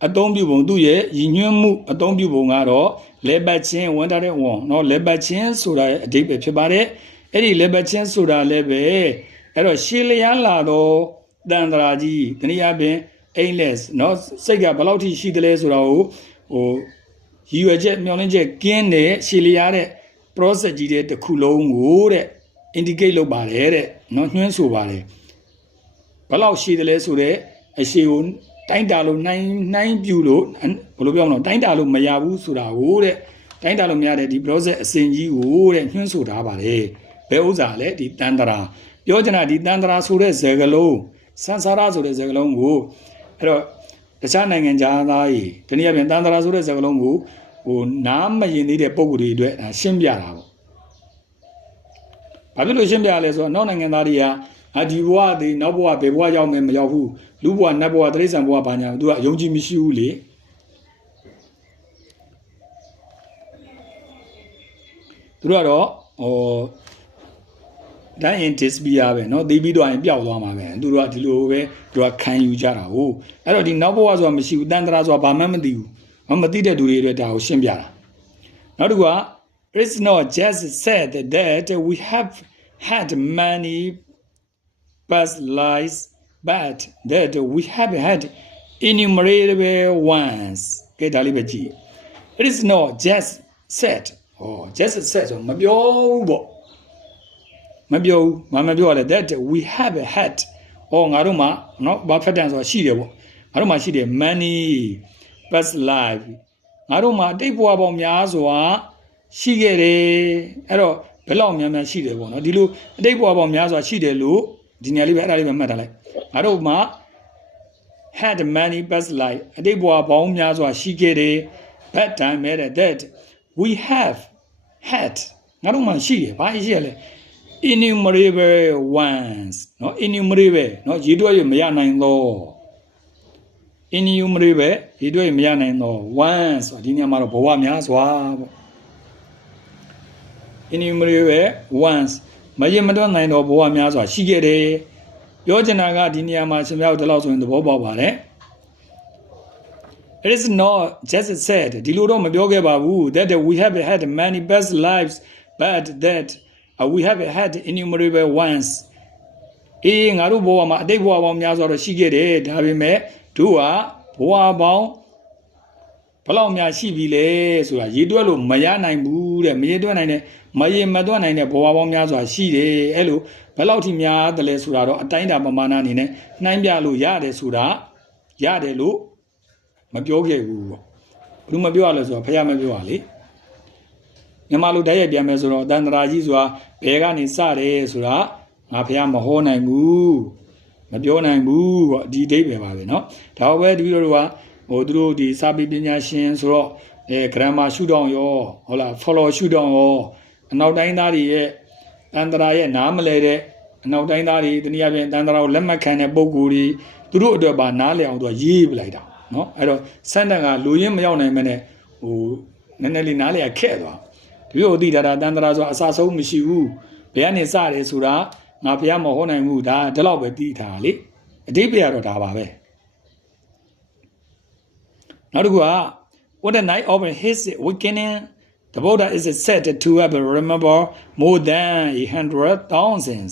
အသုံးပြုပုံသူ့ရဲ့ရည်ညွှန်းမှုအသုံးပြုပုံကတော့လဲပတ်ခြင်း wandering on เนาะလဲပတ်ခြင်းဆိုတာအဓိပ္ပာယ်ဖြစ်ပါတယ်အဲ့ဒီလဲပတ်ခြင်းဆိုတာလည်းပဲအဲ့တော့ရှေးလျားလာတော့တန်တရာကြီးတနည်းအားဖြင့် aimless เนาะစိတ်ကဘယ်လောက်ထိရှိသလဲဆိုတာကိုဟိုရည်ရွယ်ချက်မျှော်လင့်ချက်ကင်းတဲ့ရှေးလျားတဲ့ process ကြီးတဲ့တစ်ခုလုံးကိုတဲ့ indicate လုပ်ပါတယ်တဲ့เนาะညွှန်းဆိုပါတယ်ဘယ်လောက်ရှိသလဲဆိုတဲ့အရှိကိုတိုင်းတာလို့နိုင်ပြူလို့ဘယ်လိုပြောမလဲတိုင်းတာလို့မရဘူးဆိုတာကိုတဲ့တိုင်းတာလို့မရတဲ့ဒီ process အစဉ်ကြီးကိုတဲ့ညွှန်းဆိုထားပါတယ်ဘယ်ဥစ္စာလဲဒီတန်တရာပြောချင်တာဒီတန်တရာဆိုတဲ့စကားလုံးဆန်ဆာရဆိုတဲ့စကားလုံးကိုအဲ့တော့တခြားနိုင်ငံသားကြီးတနည်းအားဖြင့်တန်တရာဆိုတဲ့စကားလုံးကိုဟိုနားမရင်သေးတဲ့ပုံကိုယ်တွေအတွက်ရှင်းပြတာပေါ့ဘာဖြစ်လို့ရှင်းပြလဲဆိုတော့နောက်နိုင်ငံသားတွေကဒီဘဝဒီနောက်ဘဝဘယ်ဘဝရောက်မယ်မရောက်ဘူးလူဘဝနတ်ဘဝတိရစ္ဆာန်ဘဝဘာညာသူကအယုံကြည်မရှိဘူးလေသူတို့ကတော့ဟိုတိုင်းရင် disappear ပဲเนาะသိပြီးတော့ရင်ပျောက်သွားမှာပဲသူတို့ကဒီလိုပဲသူကခံယူကြတာဟုတ်အဲ့တော့ဒီနောက်ဘဝဆိုတာမရှိဘူးတန်တရာဆိုတာဘာမှမသိဘူးမသိတဲ့သူတွေအတွက်ဒါကိုရှင်းပြတာနောက်တစ်ခုက it's not just said that we have had many past lives but that we have had innumerable ones ကဲဒါလေးပဲကြည့် it is not just said just said ဆိုမပြောဘူးပေါ့မပြောဘူးမပြောရလေ that we have had ငါတို့မှာเนาะဘာဖတ်တန်ဆိုတာရှိတယ်ပေါ့ငါတို့မှာရှိတယ် many past life ငါတို့မှာအတိတ်ဘဝပေါင်းများစွာရှိခဲ့တယ်အဲ့တော့ဘယ်လောက်များများရှိတယ်ပေါ့နော်ဒီလိုအတိတ်ဘဝပေါင်းများစွာရှိတယ်လို့ဒီနေရာလေးပဲအဲ့ဒါလေးပဲမှတ်ထားလိုက်ငါတို့မှာ had many past life အတိတ်ဘဝပေါင်းများစွာရှိခဲ့တယ် that time မဲ့တဲ့ that we have had ငါတို့မှရှိတယ်ဘာရှိရလဲ innumerable ones เนาะ innumerable เนาะရေးတွက်ရမရနိုင်တော့ innumerable ရေးတွက်ရမရနိုင်တော့ ones ဆိုဒီနေရာမှာတော့ဘဝများစွာပေါ့ innumerable ones မရင်မတွက်နိုင်တော့ဘဝများစွာရှိခဲ့တယ်ပြောချင်တာကဒီနေရာမှာရှင်မြောက်ဒီလောက်ဆိုရင်သဘောပေါက်ပါတယ် It is not just said ဒီလိုတော့မပြောခဲ့ပါဘူး that we have had many best lives but that we have had innumerable ones ငါတို့ဘဝမှာအတိတ်ဘဝပေါင်းများစွာတော့ရှိခဲ့တယ်ဒါပေမဲ့တို့ကဘဝပေါင်းဘယ်လောက်များရှိပြီလဲဆိုတာရေးတွက်လို့မရနိုင်ဘူးတဲ့မရေးတွက်နိုင်တဲ့မရေးမတွက်နိုင်တဲ့ဘဝပေါင်းများစွာရှိတယ်အဲ့လိုဘယ်လောက်ထိများတယ်လဲဆိုတာတော့အတိုင်းတာပမာဏအနေနဲ့နှိုင်းပြလို့ရတယ်ဆိုတာရတယ်လို့မပြောခဲ့ဘူးပေါ့ဘယ်လိုမပြောရလဲဆိုတော့ဖះမပြောရလေမြန်မာလိုတိုက်ရိုက်ပြန်မယ်ဆိုတော့တန်တရာကြီးဆိုတာဘယ်ကနေစတယ်ဆိုတာငါဖះမဟောနိုင်ဘူးမပြောနိုင်ဘူးပေါ့ဒီဒိတ်ပဲပါပဲเนาะဒါပဲဒီလိုတို့ကသူတို့ဒီစာပေပညာရှင်ဆိုတော့grammar ရှုထောင့်ရောဟုတ်လား follow ရှုထောင့်ရောအနောက်တိုင်းသားတွေရဲ့တန်တရာရဲ့နားမလဲတဲ့အနောက်တိုင်းသားတွေတနည်းအားဖြင့်တန်တရာကိုလက်မခံတဲ့ပုံကိုယ်တွေသူတို့အတွက်ပါနားလည်အောင်သူကရေးပြလိုက်တာเนาะအဲ့တော့စန္ဒန်ကလူရင်းမရောက်နိုင်မနဲ့နည်းနည်းလေးနားလည်ရခက်သွားဒီလိုသိတာတန်တရာဆိုအစဆုံးမရှိဘူးဘယ်ကနေစတယ်ဆိုတာငါဖះမဟောနိုင်ဘူးဒါဒီလောက်ပဲသိထားလေအတိတ်ပြရတော့ဒါပါပဲနောက်တစ်ခုက what the night of his awakening the Buddha is said to have remember more than 100,000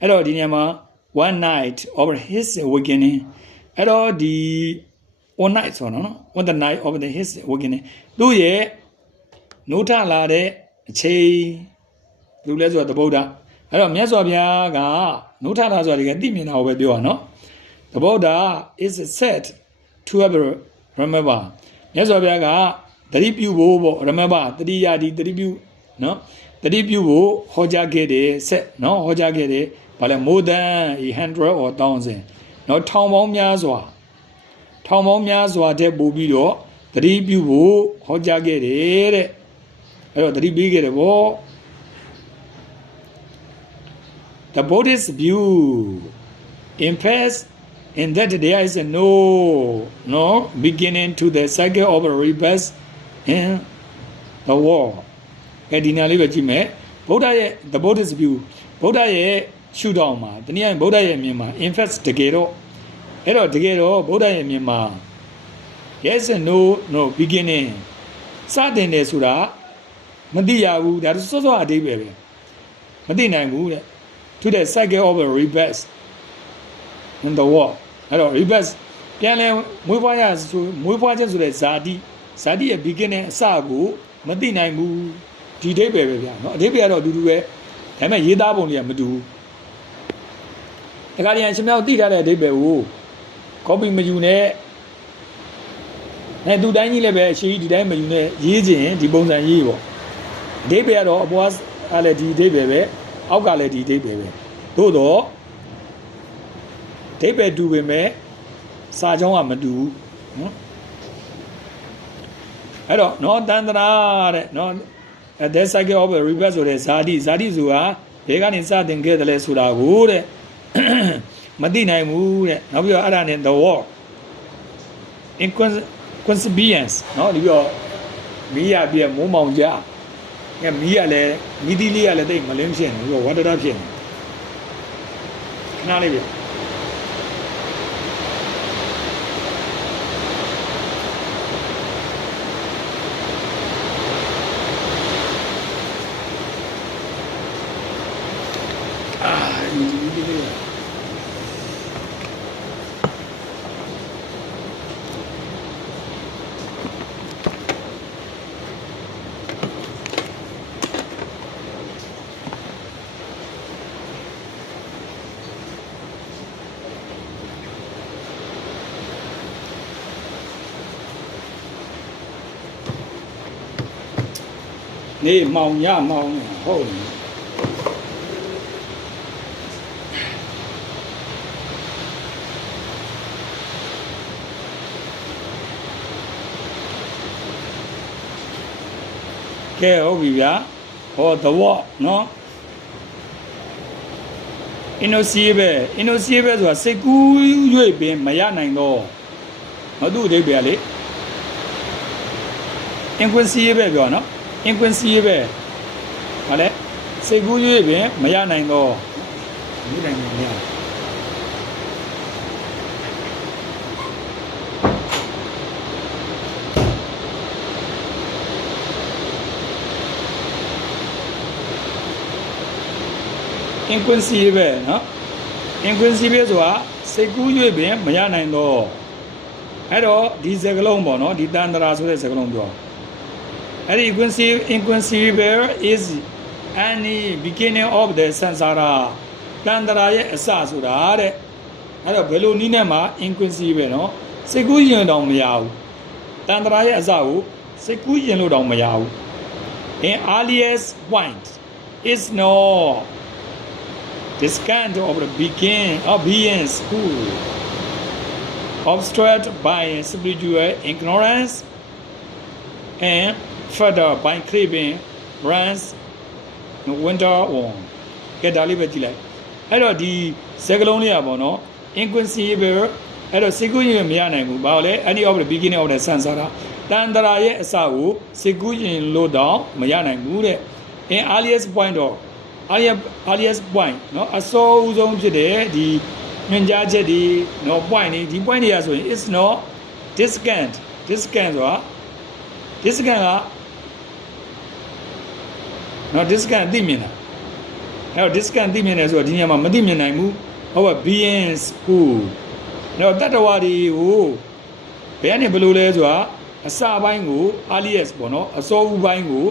အဲ့တော့ဒီနေရာမှာ one night of his awakening အဲ့တော့ဒီ one night ဆိုတော့နော် what the night of his awakening သူ့ရဲ့နိုးထလာတဲ့အချိန်ဘယ်လိုလဲဆိုတော့ the Buddha အဲ့တော့မြတ်စွာဘုရားကနိုးထလာဆိုတာဒီကသိမြင်တာကိုပဲပြောရနော် the Buddha is said to have remember မြတ်စွာဘုရားကသတိပြုဖို့ပေါ့ remember သတိရဒီသတိပြုနော်သတိပြုဖို့ဟောကြားခဲ့တယ်ဆက်နော်ဟောကြားခဲ့တယ်ဘာလဲ more than 100 or 1000နော်ထောင်ပေါင်းများစွာတဲ့ပို့ပြီးတော့သတိပြုဖို့ဟောကြားခဲ့တယ်တဲ့အဲ့တော့သတိပေးခဲ့တယ်ပေါ့ The Buddhist view implies in that there is no beginning to the cycle of rebirth in the world အဲ့ဒီနာလေးပဲကြည့်မယ်ဗုဒ္ဓရဲ့ the Buddhist view ဗုဒ္ဓရဲ့ရှုထောင့်မှာတနည်းအားဖြင့်ဗုဒ္ဓရဲ့မြင်မှာ in fact တကယ်တော့အဲ့တော့တကယ်တော့ဗုဒ္ဓရဲ့မြင်မှာ yes and no beginning စတင်တယ်ဆိုတာမသိရဘူးဒါစောစောအတိတ်ပဲမသိနိုင်ဘူးတဲ့ to the cycle of rebirth in the world အဲ့တော့ rebirth ပြန်လဲမွေးဖွားခြင်းဆိုတဲ့ဇာတိရဲ့ beginning အစကိုမသိနိုင်ဘူးဒီအဓိပ္ပာယ်ပဲဗျာเนาะအဓိပ္ပာယ်ကတော့အတူတူပဲဒါပေမဲ့ရေးသားပုံတွေကမတူဘူးတခါတည်းရှင်မြောက်သိထားတဲ့အဓိပ္ပာယ်ကို copy မယူနဲ့သူတိုင်းကြီးလည်းပဲအရှိဒီတိုင်းမယူနဲ့ရေးခြင်းဒီပုံစံရေးပေါ့အဓိပ္ပာယ်ကတော့အပေါ်ကလည်းဒီအဓိပ္ပာယ်ပဲအောက်ကလည်းဒီအဓိပ္ပာယ်ပဲသို့တော့အဓိပ္ပာယ်တူပေမဲ့စာကြောင်းကမတူဘူးနော်အဲ့တော့နော်တန်တရာတဲ့နော် that cycle of rebirth ဆိုတဲ့ဇာတိဆိုတာဘယ်ကနေစတင်ခဲ့တယ်လဲဆိုတာကိုတဲ့မသိနိုင်ဘူးတဲ့နောက်ပြီးတော့အဲ့ဒါနဲ့ the world inconceivence နော်ဒီပြီးတော့မီးရပြည့်မိုးမောင်ကြမီးရလည်းမီးသီးလေးရလည်းတိတ်မလင်းဖြစ်နေပြီးတော့ဝတ္တရဖြစ်နေခဏလေးပြနေမောင်ညမောင်ဟုတ်တယ် ကဲဟုတ်ပြီဗျာဟောသဘောနော် innociable ဆိုတာစိတ်ကူး၍ပင်မရနိုင်တော့မသူ့အဓိပ္ပာယ်လေ inquisitive ပြောနော် inquisitive ဟာလေစိတ်ကူး၍ပင်မရနိုင်တော့မိနိုင်နေရinquisitive နော် inquisitive ဆိုတာစိတ်ကူး၍ပင်မရနိုင်တော့အဲ့တော့ဒီစကားလုံးပေါ့နော်ဒီတန်တရာဆိုတဲ့စကားလုံးပြောအဲ့ဒီ inquisitive is any beginning of the samsara တန်တရာရဲ့အစဆိုတာတဲ့အဲ့တော့ဘယ်လိုနည်းနဲ့မှ inquisitive နော်စိတ်ကူးရင်တော့မရဘူးတန်တရာရဲ့အစကိုစိတ်ကူးရင်လို့တော့မရဘူး in earliest point is no this kind of the beings who obstructed by spiritual ignorance and further by craving runs no winter on ကဲဒါလေးပဲကြည့်လိုက်အဲ့တော့ဒီစကားလုံးလေးอ่ะပေါ့နော် inquisitive အဲ့တော့စိတ်ကူးရင်မရနိုင်ဘူးဘာလို့လဲ any of the beginning of the samsara တန်တရာရဲ့အစကိုစိတ်ကူးရင်လို့တော့မရနိုင်ဘူးတဲ့ in earliest point တော့ earliest point เนาะအစောဦးဆုံးဖြစ်တဲ့ဒီညွှန်ကြားချက်ဒီเนาะ point นี่ဒီ point တွေကဆိုရင် is not discant ဆိုတာ discant ကเนาะ discant သိမြင်တာအဲ့တော့ discant သိမြင်တယ်ဆိုတော့ဒီနေရာမှာမသိမြင်နိုင်ဘူးဟုတ်ပါ beings who เนาะတတ္တဝါတွေကိုဘယ်ကနေဘယ်လိုလဲဆိုတာအစပိုင်းကို earliest ပေါ့เนาะအစောဦးပိုင်းကို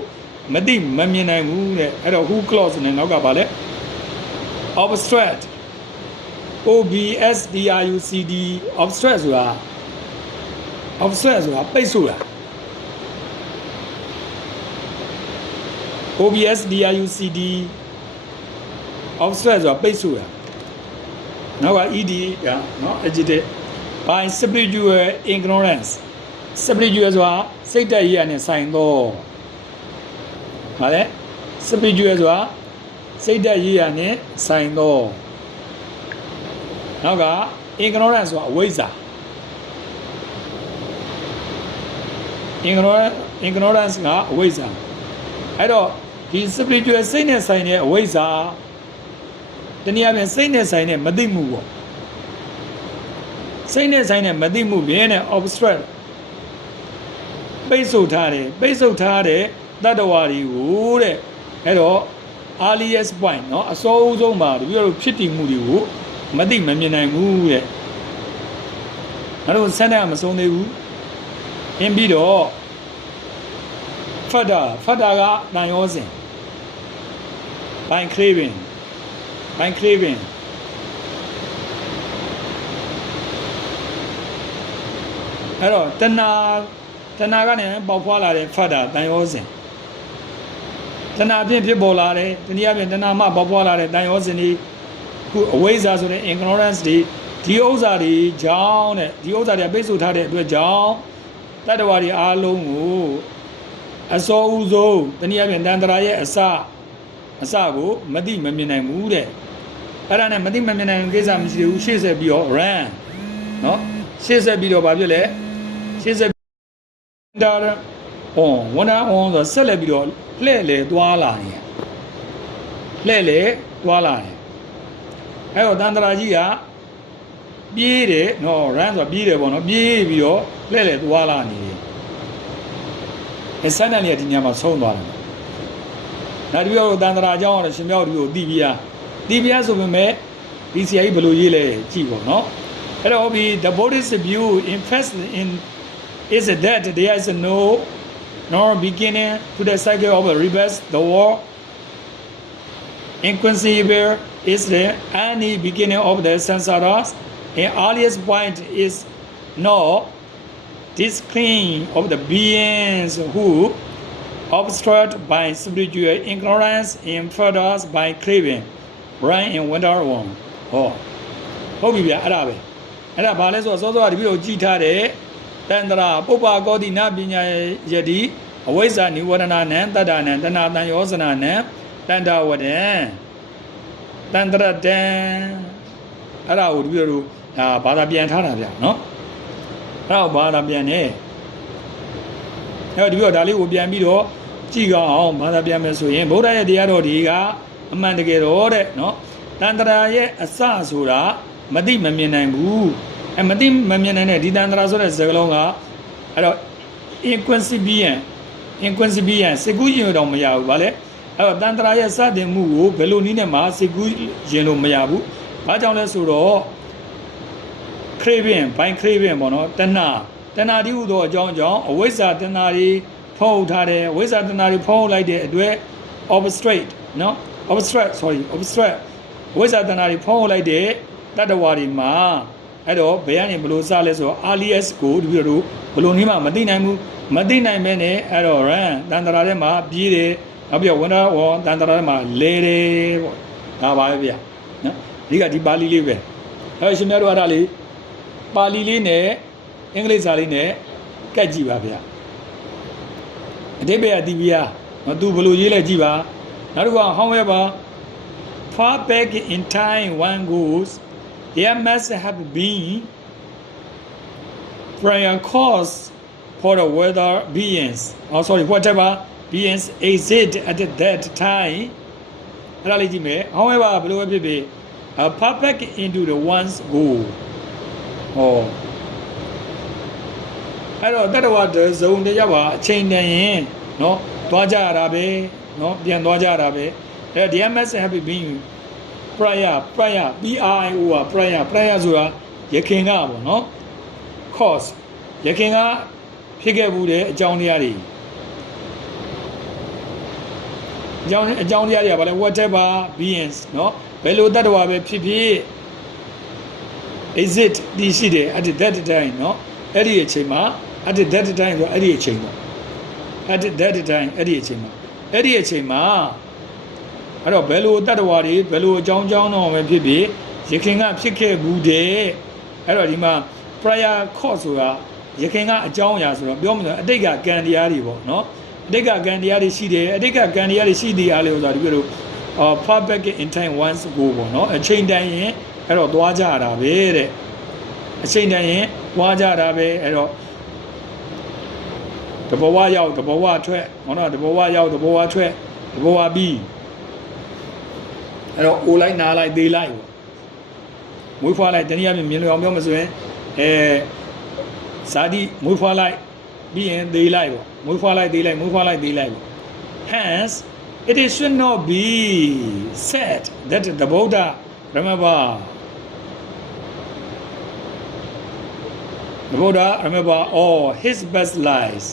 မသိမမြင်နိုင်ဘူးတဲ့အဲ့တော့ who clause နဲ့နောက်ကပါလဲ obstruct obstrucd obstruct ဆိုတာပိတ်ဆို့တာ obstrucd obstruct ဆိုတာပိတ်ဆို့တာနောက်က ed ကနော် adjective by spiritual ignorance spiritual ဆိုတာစိတ်ဓာတ်ရေးရနဲ့ဆိုင်တော့ဟာလေ spiritual ဆိုတာစိတ်ဓာတ်ရေးရနဲ့ဆိုင်တော့နောက်က ignorance ဆိုတာအဝိဇ္ဇာ ignorance ကအဝိဇ္ဇာအဲ့တော့ဒီ spiritual စိတ်နဲ့ဆိုင်တဲ့အဝိဇ္ဇာတနည်းအားဖြင့်စိတ်နဲ့ဆိုင်တဲ့မသိမှုပေါ့စိတ်နဲ့ဆိုင်တဲ့မသိမှုမြဲတဲ့ obstruct ပိတ်ဆို့ထားတယ်တတ္တဝါတွေကိုတဲ့အဲ့တော့ earliest point เนาะအစောဦးဆုံးမှာဒီလိုဖြစ်တည်မှုတွေကိုမသိမမြင်နိုင်ဘူးတဲ့အဲ့တော့ဆက်တဲ့မဆုံးသေးဘူးအင်းပြီးတော့ဖတ်တာကတန်ရောစဉ် by craving အဲ့တော့တဏှာကနေပေါက်ဖွာလာတဲ့ဖတ်တာတန်ရောစဉ်တဏှာဖြင့်ဖြစ်ပေါ်လာတယ်တနည်းအားဖြင့်တဏှာမှပေါက်ဖွာလာတဲ့တန်ရောစဉ်ဒီခုအဝိဇ္ဇာဆိုတဲ့ ignorance တွေဒီဥစ္စာတွေကြောင့်တဲ့ဒီဥစ္စာတွေပိတ်ဆို့ထားတဲ့အတွက်ကြောင့်တတ္တဝါတွေအားလုံးကိုအစောဦးဆုံးတနည်းအားဖြင့်တန်တရာရဲ့အစကိုမသိမမြင်နိုင်ဘူးတဲ့အဲ့ဒါနဲ့မသိမမြင်နိုင်ကိစ္စမရှိဘူးရှေ့ဆက်ပြီးတော့ run เนาะရှေ့ဆက်ပြီးတော့ဘာဖြစ်လဲရှေ့ဆက်ဒါဝန်နာအောင်ဆိုဆက်လက်ပြီးတော့လှဲ့လေသွားလာနေအဲ့တော့တန်တရာကြီးကပြေးတယ်နော် run ဆိုတာပြေးတယ်ပေါ့နော်ပြေးပြီးတော့လှဲ့လေသွားလာနေတယ်အစမ်းတန်လေးကဒီညမှာဆုံးသွားတယ်နောက်ပြီးတော့တန်တရာအကြောင်းကတော့ရှင်မြောက်ဒီကိုတီးပြဆိုပေမဲ့ဒီဆရာကြီးဘယ်လိုရေးလဲကြည့်ပေါ့နော်အဲ့တော့ဒီ the Buddhist view is that there is no beginning to the cycle of rebirth the war inconceivable is the any beginning of the samsaras in earliest point is no this clean of the beings who obstruct by spiritual ignorance and further by craving rain in winter one ဟုတ်ပြီဗျအဲ့ဒါဘာလဲဆိုတော့စောစောကဒီပြီးတော့ကြည်ထားတယ်တန္တရာပုပ္ပါကောတိနပညာယတိ အဝိဇ္ဇာနိဝရဏနံတတ္တနံတဏတံယောဇနာနံတန္တဝဒံတန္တရတံအဲ့ဒါကိုတပည့်တော်တို့ဒါဘာသာပြန်ထားတာဗျနော်အဲ့ဒါဘာသာပြန်နေအဲ့တော့တပည့်တော်ဒါလေးကိုပြန်ပြီးတော့ကြည့်ကောင်းအောင်ဘာသာပြန်မယ်ဆိုရင်ဗုဒ္ဓရဲ့တရားတော်ဒီကအမှန်တကယ်တော့တဲ့နော်တန္တရာရဲ့အစဆိုတာမသိမမြင်နိုင်ဘူးမသိမမြင်နိုင်တဲ့ဒီတန္တရာဆိုတဲ့စကားလုံးကအဲ့တော့ inconsistent စေကူးရင်တော့မရဘူးဗါလဲအဲ့တော့တန္တရာရဲ့စတင်မှုကိုဘယ်လိုနည်းနဲ့မှစေကူးရင်လို့မရဘူးဘာကြောင့်လဲဆိုတော့ craving ဘိုင်း craving ပေါ့နော်တဏှာဒီဟုသောအကြောင်းအဝိဇ္ဇာတဏှာတွေဖုံးထားတယ်ဝိဇ္ဇာတဏှာတွေဖုံးလိုက်တဲ့အတွက် obstruct နော် obstruct ဝိဇ္ဇာတဏှာတွေဖုံးလိုက်တဲ့တတ္တဝါတွေမှာအဲ့တော့ဘယ်ကနေဘလို့စလဲဆိုတော့ alias ကိုတပည့်တော်တို့ဘလို့နည်းမှမသိနိုင်ဘူးမသိနိုင်မဲနဲ့အဲ့တော့ run တန္တရာထဲမှာပြေးတယ်နောက်ပြီးတော့ winter war တန္တရာထဲမှာလဲတယ်ပေါ့ဒါပါပဲဗျာနော်ဒီကဒီပါဠိလေးပဲအဲ့တော့ရှင်များတို့အဲ့ဒါလေးပါဠိလေးနဲ့အင်္ဂလိပ်စာလေးနဲ့ကတ်ကြည့်ပါဗျာအတိပ္ပယ်အတိပိယနော်သူဘလို့ရေးလဲကြည့်ပါနောက်တစ်ခုက however far back in time one goes there must have been prior cause for the weather beings whatever beings exist at that time အဲ့ဒါလေးကြည့်မယ် however ဘလို့ပဲဖြစ်ဖြစ် far back into the ones go ဟောအဲ့တော့တတ္တဝါတစုံတရပါအချိန်တန်ရင်နော်သွားကြရတာပဲနော်ပြန်သွားကြရတာပဲအဲ့ DMS happy being prior PIO က prior ဆိုတာရခင်ကပေါ့နော် cause ရခင်ကဖြစ်ခဲ့ဘူးတဲ့အကြောင်းတရားတွေအကြောင်းတရားတွေကဘာလဲ whatever beings နော်ဘယ်လိုတတ္တဝါပဲဖြစ်ဖြစ် exit ဒီရှိတယ် at that time နော်အဲ့ဒီအချိန်မှာat that time ဆိုအဲ့ဒီအချိန်ပေါ့ at that time အဲ့ဒီအချိန်မှာအဲ့တော့ဘယ်လိုတတ္တဝါတွေဘယ်လိုအကြောင်းတော့ပဲဖြစ်ဖြစ်ရခင်ကဖြစ်ခဲ့ဘူးတဲ့အဲ့တော့ဒီမှာ prior cause ဆိုတာရခင်ကအကြောင်းအရာဆိုတော့ပြောမှဆိုအတိတ်ကကံတရားတွေပေါ့နော်အတိတ်ကကံတရားတွေရှိတယ်အတိတ်ကကံတရားတွေရှိသေးအားလေဆိုတာဒီလိုfar back in time once go ပေါ့နော်အချိန်တန်ရင်အဲ့တော့သွားကြတာပဲတဲ့အချိန်တန်ရင်သွားကြတာပဲအဲ့တော့တဘဝရောက်တဘဝထွက်ဟောနော်တဘဝရောက်တဘဝထွက်တဘဝပြီးအဲ့တော့အိုလိုက်နားလိုက်သေးလိုက်မွေးဖွားလိုက်တနည်းအားဖြင့်မြင်လို့အောင်ပြောမဆိုရင်ဇာတိမွေးဖွားလိုက်ပြီးရင်သေးလိုက်ပေါ့မွေးဖွားလိုက်သေးလိုက်ပေါ့ hence it should not be said that the Buddha remember all his best lies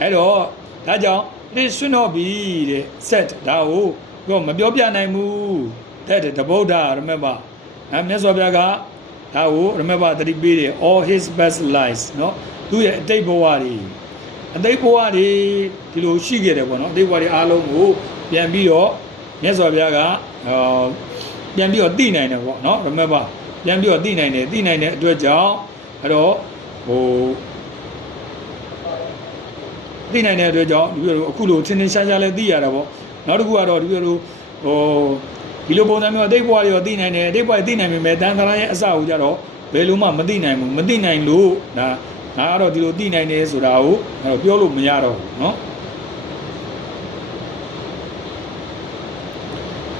အဲ့တော့ဒါကြောင့် it should not be တဲ့ said ဒါကိုပြောမပြောပြနိုင်ဘူး that the Buddha remember မြတ်စွာဘုရားကဒါကို remember သတိပေးတယ် all his best lies เนาะသူ့ရဲ့အတိတ်ဘဝတွေဒီလိုရှိခဲ့တယ်ပေါ့နော်အတိတ်ဘဝတွေအားလုံးကိုပြန်ပြီးတော့မြတ်စွာဘုရားကပြန်ပြီးတော့သိနိုင်တယ်ပေါ့နော် remember ပြန်ပြီးတော့သိနိုင်တဲ့အတွက်ကြောင့်အဲ့တော့သိနိုင်တဲ့အတွက်ကြောင့်ဒီလိုအခုလိုထင်းထင်းရှားရှားလဲသိရတာပေါ့နောက်တစ်ခုကတော့ဒီလိုဒီလိုပုံစံမျိုးအတိတ်ဘဝတွေရောသိနိုင်တယ်အတိတ်ဘဝသိနိုင်ပေမဲ့တန်ခါရဲ့အစကိုကြတော့ဘယ်လိုမှမသိနိုင်ဘူးမသိနိုင်လို့ဒါကတော့ဒီလိုသိနိုင်တယ်ဆိုတာကိုအဲ့တော့ပြောလို့မရတော့ဘူးเนาะ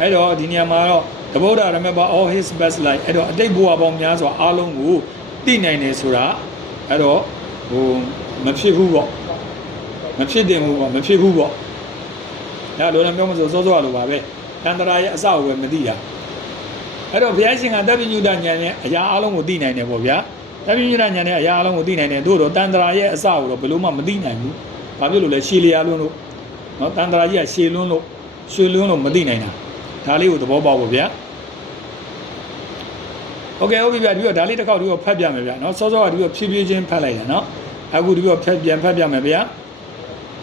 အဲ့တော့ဒီနေရာမှာတော့တဗုဒ္ဓ remember all his best life အဲ့တော့အတိတ်ဘဝပေါင်းများစွာအားလုံးကိုသိနိုင်တယ်ဆိုတာအဲ့တော့မဖြစ်ဘူးပေါ့မဖြစ်တင်ဘူးပေါ့မဖြစ်ဘူးပေါ့ဒါလိုလည်းပြောမစိုးစောလိုပါပဲတန္တရာရဲ့အစကိုပဲမသိတာအဲ့တော့ဘုရားရှင်ကတပ္ပညုတဉာဏ်နဲ့အရာအလုံးကိုသိနိုင်တယ်ပေါ့ဗျာတပ္ပညုတဉာဏ်နဲ့အရာအလုံးကိုသိနိုင်တယ်တို့တော့တန္တရာရဲ့အစကိုတော့ဘယ်လို့မှမသိနိုင်ဘူးဘာဖြစ်လို့လဲရှည်လျာလွန်းလို့နော်တန္တရာကြီးကရှည်လွန်းလို့မသိနိုင်တာဒါလေးကိုသဘောပေါက်ဖို့ဗျာโอเคဟုတ်ပြီဗျာဒီတော့ဒါလေးတစ်ခေါက်ဒီတော့ဖတ်ပြမယ်ဗျာနော်စောစောကဒီတော့ဖြည်းဖြည်းချင်းဖတ်လိုက်တယ်နော်အခုဒီတော့ပြန်ဖတ်ပြမယ်ဗျာ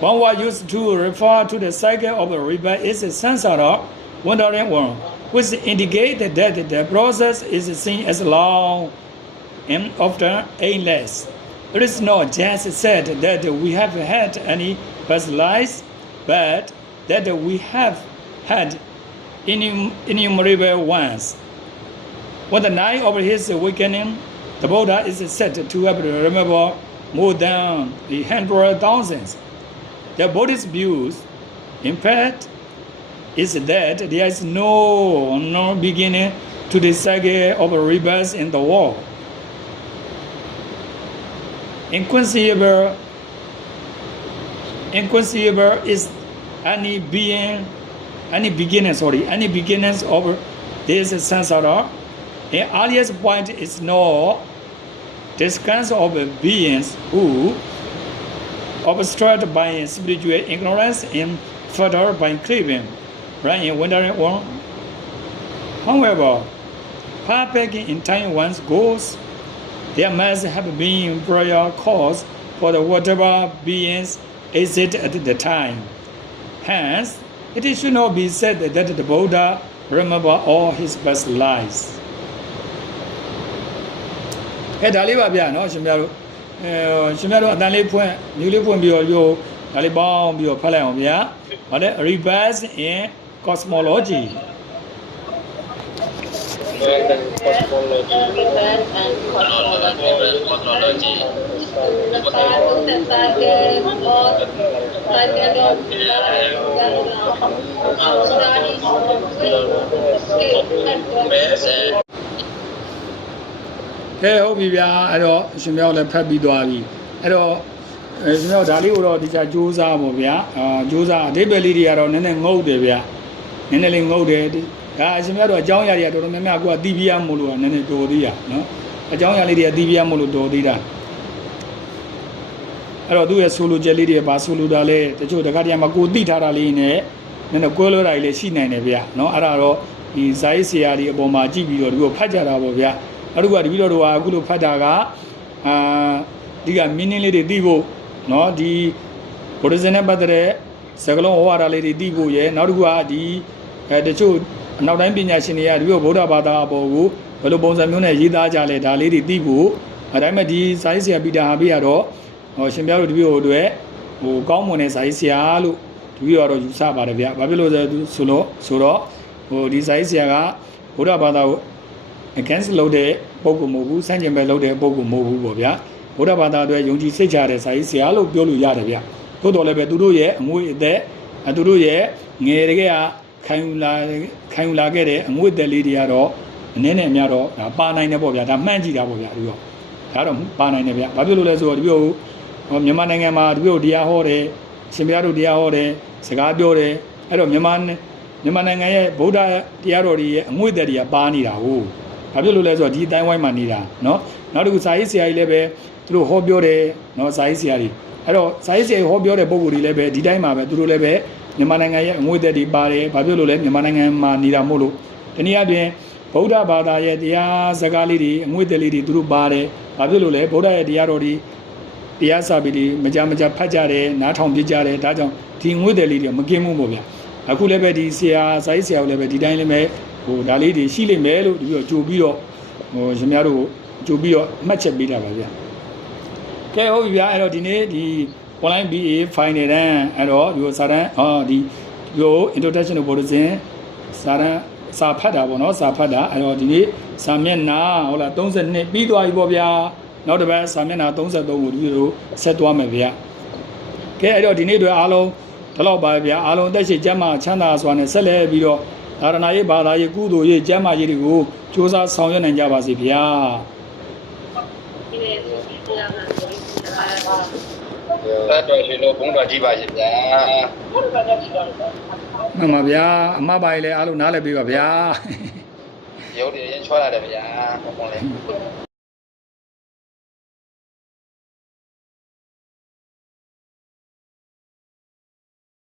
One word used to refer to the cycle of a rebirth is a samsara wandering world, which indicates that the process is seen as long and often endless. It is not just said that we have had any best lives, but that we have had innumerable ones. On the night of his awakening, the Buddha is said to have remembered more than 100,000. The Buddhist views, in fact, is that there is no beginning to the saga of rebirths in the world. Inconceivable is any beginnings of this samsara. An earliest point is no discourse of beings who, obstructed by spiritual ignorance and furthered by craving, run in wandering on. However, far back in time one's goals, there must have been prior cause for the whatever beings exist at the time. Hence, it should not be said that the Buddha remembered all his past lives. ဒါလေးပါဗျာနော်ရှင်များတို့ရှင်များတို့အတန်လေးဖွင့်မျိုးလေးဖွင့်ပြီးတော့ဒါလေးပေါင်းပြီးတော့ဖတ်လိုက်အောင်ဗျာဟောတဲ့ Rebirth in Cosmologyကဲဟုတ်ပြီဗျာအဲ့တော့ရှင်မြောက်လည်းဖတ်ပြီးသွားပြီအဲ့တော့ရှင်မြောက်ဒါလေးကိုတော့ဒီချာကြိုးစားပါဗျာကြိုးစားအဓိပ္ပာယ်လေးတွေကတော့နည်းနည်းငုတ်တယ်ဗျာနည်းနည်းလေးငုတ်တယ်ဒါရှင်မြောက်တော့အကြောင်းအရာတွေတော်တော်များများကိုကသိပြရမို့လို့ကနည်းနည်းတော်သေးရနော်အကြောင်းအရာလေးတွေကသိပြရမို့လို့တော်သေးတာအဲ့တော့သူ့ရဲ့ဆိုလိုချက်လေးတွေပါဆိုလိုတာလဲတချို့တခါတည်းမှာကိုသိထားတာလေးနဲ့နည်းနည်းကွဲလွဲတာလေးလည်းရှိနိုင်တယ်ဗျာနော်အဲ့ဒါတော့ဒီဇာတ်ဆရာတွေအပေါ်မှာကြည့်ပြီးတော့ဒီကိုဖတ်ကြတာပေါ့ဗျာနောက်တစ်ခုကတပည့်တော်တို့ကအခုလိုဖတ်တာကဒီက meaning လေးတွေသိဖို့เนาะဒီ Buddhism နဲ့ပတ်သက်တဲ့စကားလုံးဟောရတာလေးတွေသိဖို့ရယ်နောက်တစ်ခုကဒီတချို့အနောက်တိုင်းပညာရှင်တွေကတပည့်တော်ဗုဒ္ဓဘာသာအပေါ်ကိုဘယ်လိုပုံစံမျိုးနဲ့ရေးသားကြလဲဒါလေးတွေသိဖို့အဲဒါပေမဲ့ဒီစာရေးဆရာပီတာဟာပြရတော့ရှင်ပြတို့တပည့်တော်တို့ကောင်းမွန်တဲ့စာရေးဆရာလို့တပည့်တော်ယူဆပါတယ်ဗျာဘာဖြစ်လို့လဲဆိုတော့ဒီစာရေးဆရာကဗုဒ္ဓဘာသာကိုagainst လုပ်တဲ့ပုဂ္ဂိုလ်မဟုတ်ဘူးစန့်ကျင်ဘက်လုပ်တဲ့ပုဂ္ဂိုလ်မဟုတ်ဘူးပေါ့ဗျာဗုဒ္ဓဘာသာအတွက်ယုံကြည်စိတ်ချတဲ့စာရေးဆရာလို့ပြောလို့ရတယ်ဗျသို့တော်လည်းပဲသူတို့ရဲ့အငွေအသက်သူတို့ရဲ့ငယ်တကယ်ကခံယူလာခဲ့တဲ့အငွေအသက်လေးတွေကတော့အနည်းနဲ့အများတော့ဒါပါနိုင်တယ်ပေါ့ဗျာဒါမှန်းကြည့်တာပေါ့ဗျာဒီတော့ဒါတော့ပါနိုင်တယ်ဗျဘာဖြစ်လို့လဲဆိုတော့ဒီလိုမြန်မာနိုင်ငံမှာဒီလိုတရားဟောတယ်ရှင်ဘုရားတို့တရားဟောတယ်စကားပြောတယ်အဲ့တော့မြန်မာနိုင်ငံရဲ့ဗုဒ္ဓတရားတော်တွေရဲ့အငွေအသက်တွေကပါနေတာဟုတ်ဘာဖြစ်လို့လဲဆိုတော့ဒီအတိုင်းဝိုင်းမှာနေတာเนาะနောက်တစ်ခုစာရေးဆရာကြီးလည်းပဲသူတို့ဟောပြောတယ်เนาะစာရေးဆရာကြီးအဲ့တော့စာရေးဆရာကြီးဟောပြောတဲ့ပုံစံတွေလည်းပဲဒီတိုင်းမှာပဲသူတို့လည်းပဲမြန်မာနိုင်ငံရဲ့အငွေအသက်တွေပါတယ်ဘာဖြစ်လို့လဲမြန်မာနိုင်ငံမှာနေတာမို့လို့ဒီနေ့အပြင်ဗုဒ္ဓဘာသာရဲ့တရားစကားလေးတွေအငွေအသက်လေးတွေသူတို့ပါတယ်ဘာဖြစ်လို့လဲဗုဒ္ဓရဲ့တရားတော်တွေတရားစာပေတွေမကြဖတ်ကြတယ်နားထောင်ပြကြတယ်ဒါကြောင့်ဒီအငွေအသက်လေးတွေမကင်းဘူးပေါ့ဗျာအခုလည်းပဲဒီစာရေးဆရာကိုလည်းပဲဒီတိုင်းလည်းပဲဒါလေးတွေရှိလိမ့်မယ်လို့ဒီတော့ကြိုပြီးတော့ရှင်များတို့ကြိုပြီးတော့မှတ်ချက်ပေးတာပါဗျာကဲဟုတ်ပြီဗျာအဲ့တော့ဒီနေ့ဒီ online BA final တန်းအဲ့တော့ဒီစာတန်းဒီintroduction to Buddhism စာဖတ်တာပေါ့နော်စာဖတ်တာအဲ့တော့ဒီနေ့စာမျက်နှာဟုတ်လား32ပြီးသွားပြီပေါ့ဗျာနောက်တစ်ပတ်စာမျက်နှာ33ကိုဒီလိုဆက်သွားမယ်ဗျာကဲအဲ့တော့ဒီနေ့တွေအားလုံးဒီလောက်ပါဗျာအားလုံးတက်ရှိကျမ်းမာချမ်းသာစွာနဲ့ဆက်လက်ပြီးတော့ဒါရဏရေးဘာသာရေးကုသိုလ်ရေးကျမ်းမာရေးတွေကိုစ조사ဆောင်ရွက်နိုင်ကြပါစေဗျာတော်ရှင်တို့ဘုန်းတော်ကြီးပါရှင်ဗျာမှန်ပါဗျာအမပိုင်လည်းအားလုံးနားလည်ပေးပါဗျာရုပ်တွေအရင်ချောလာတယ်ဗျာဘုန်းဘုန်းလေး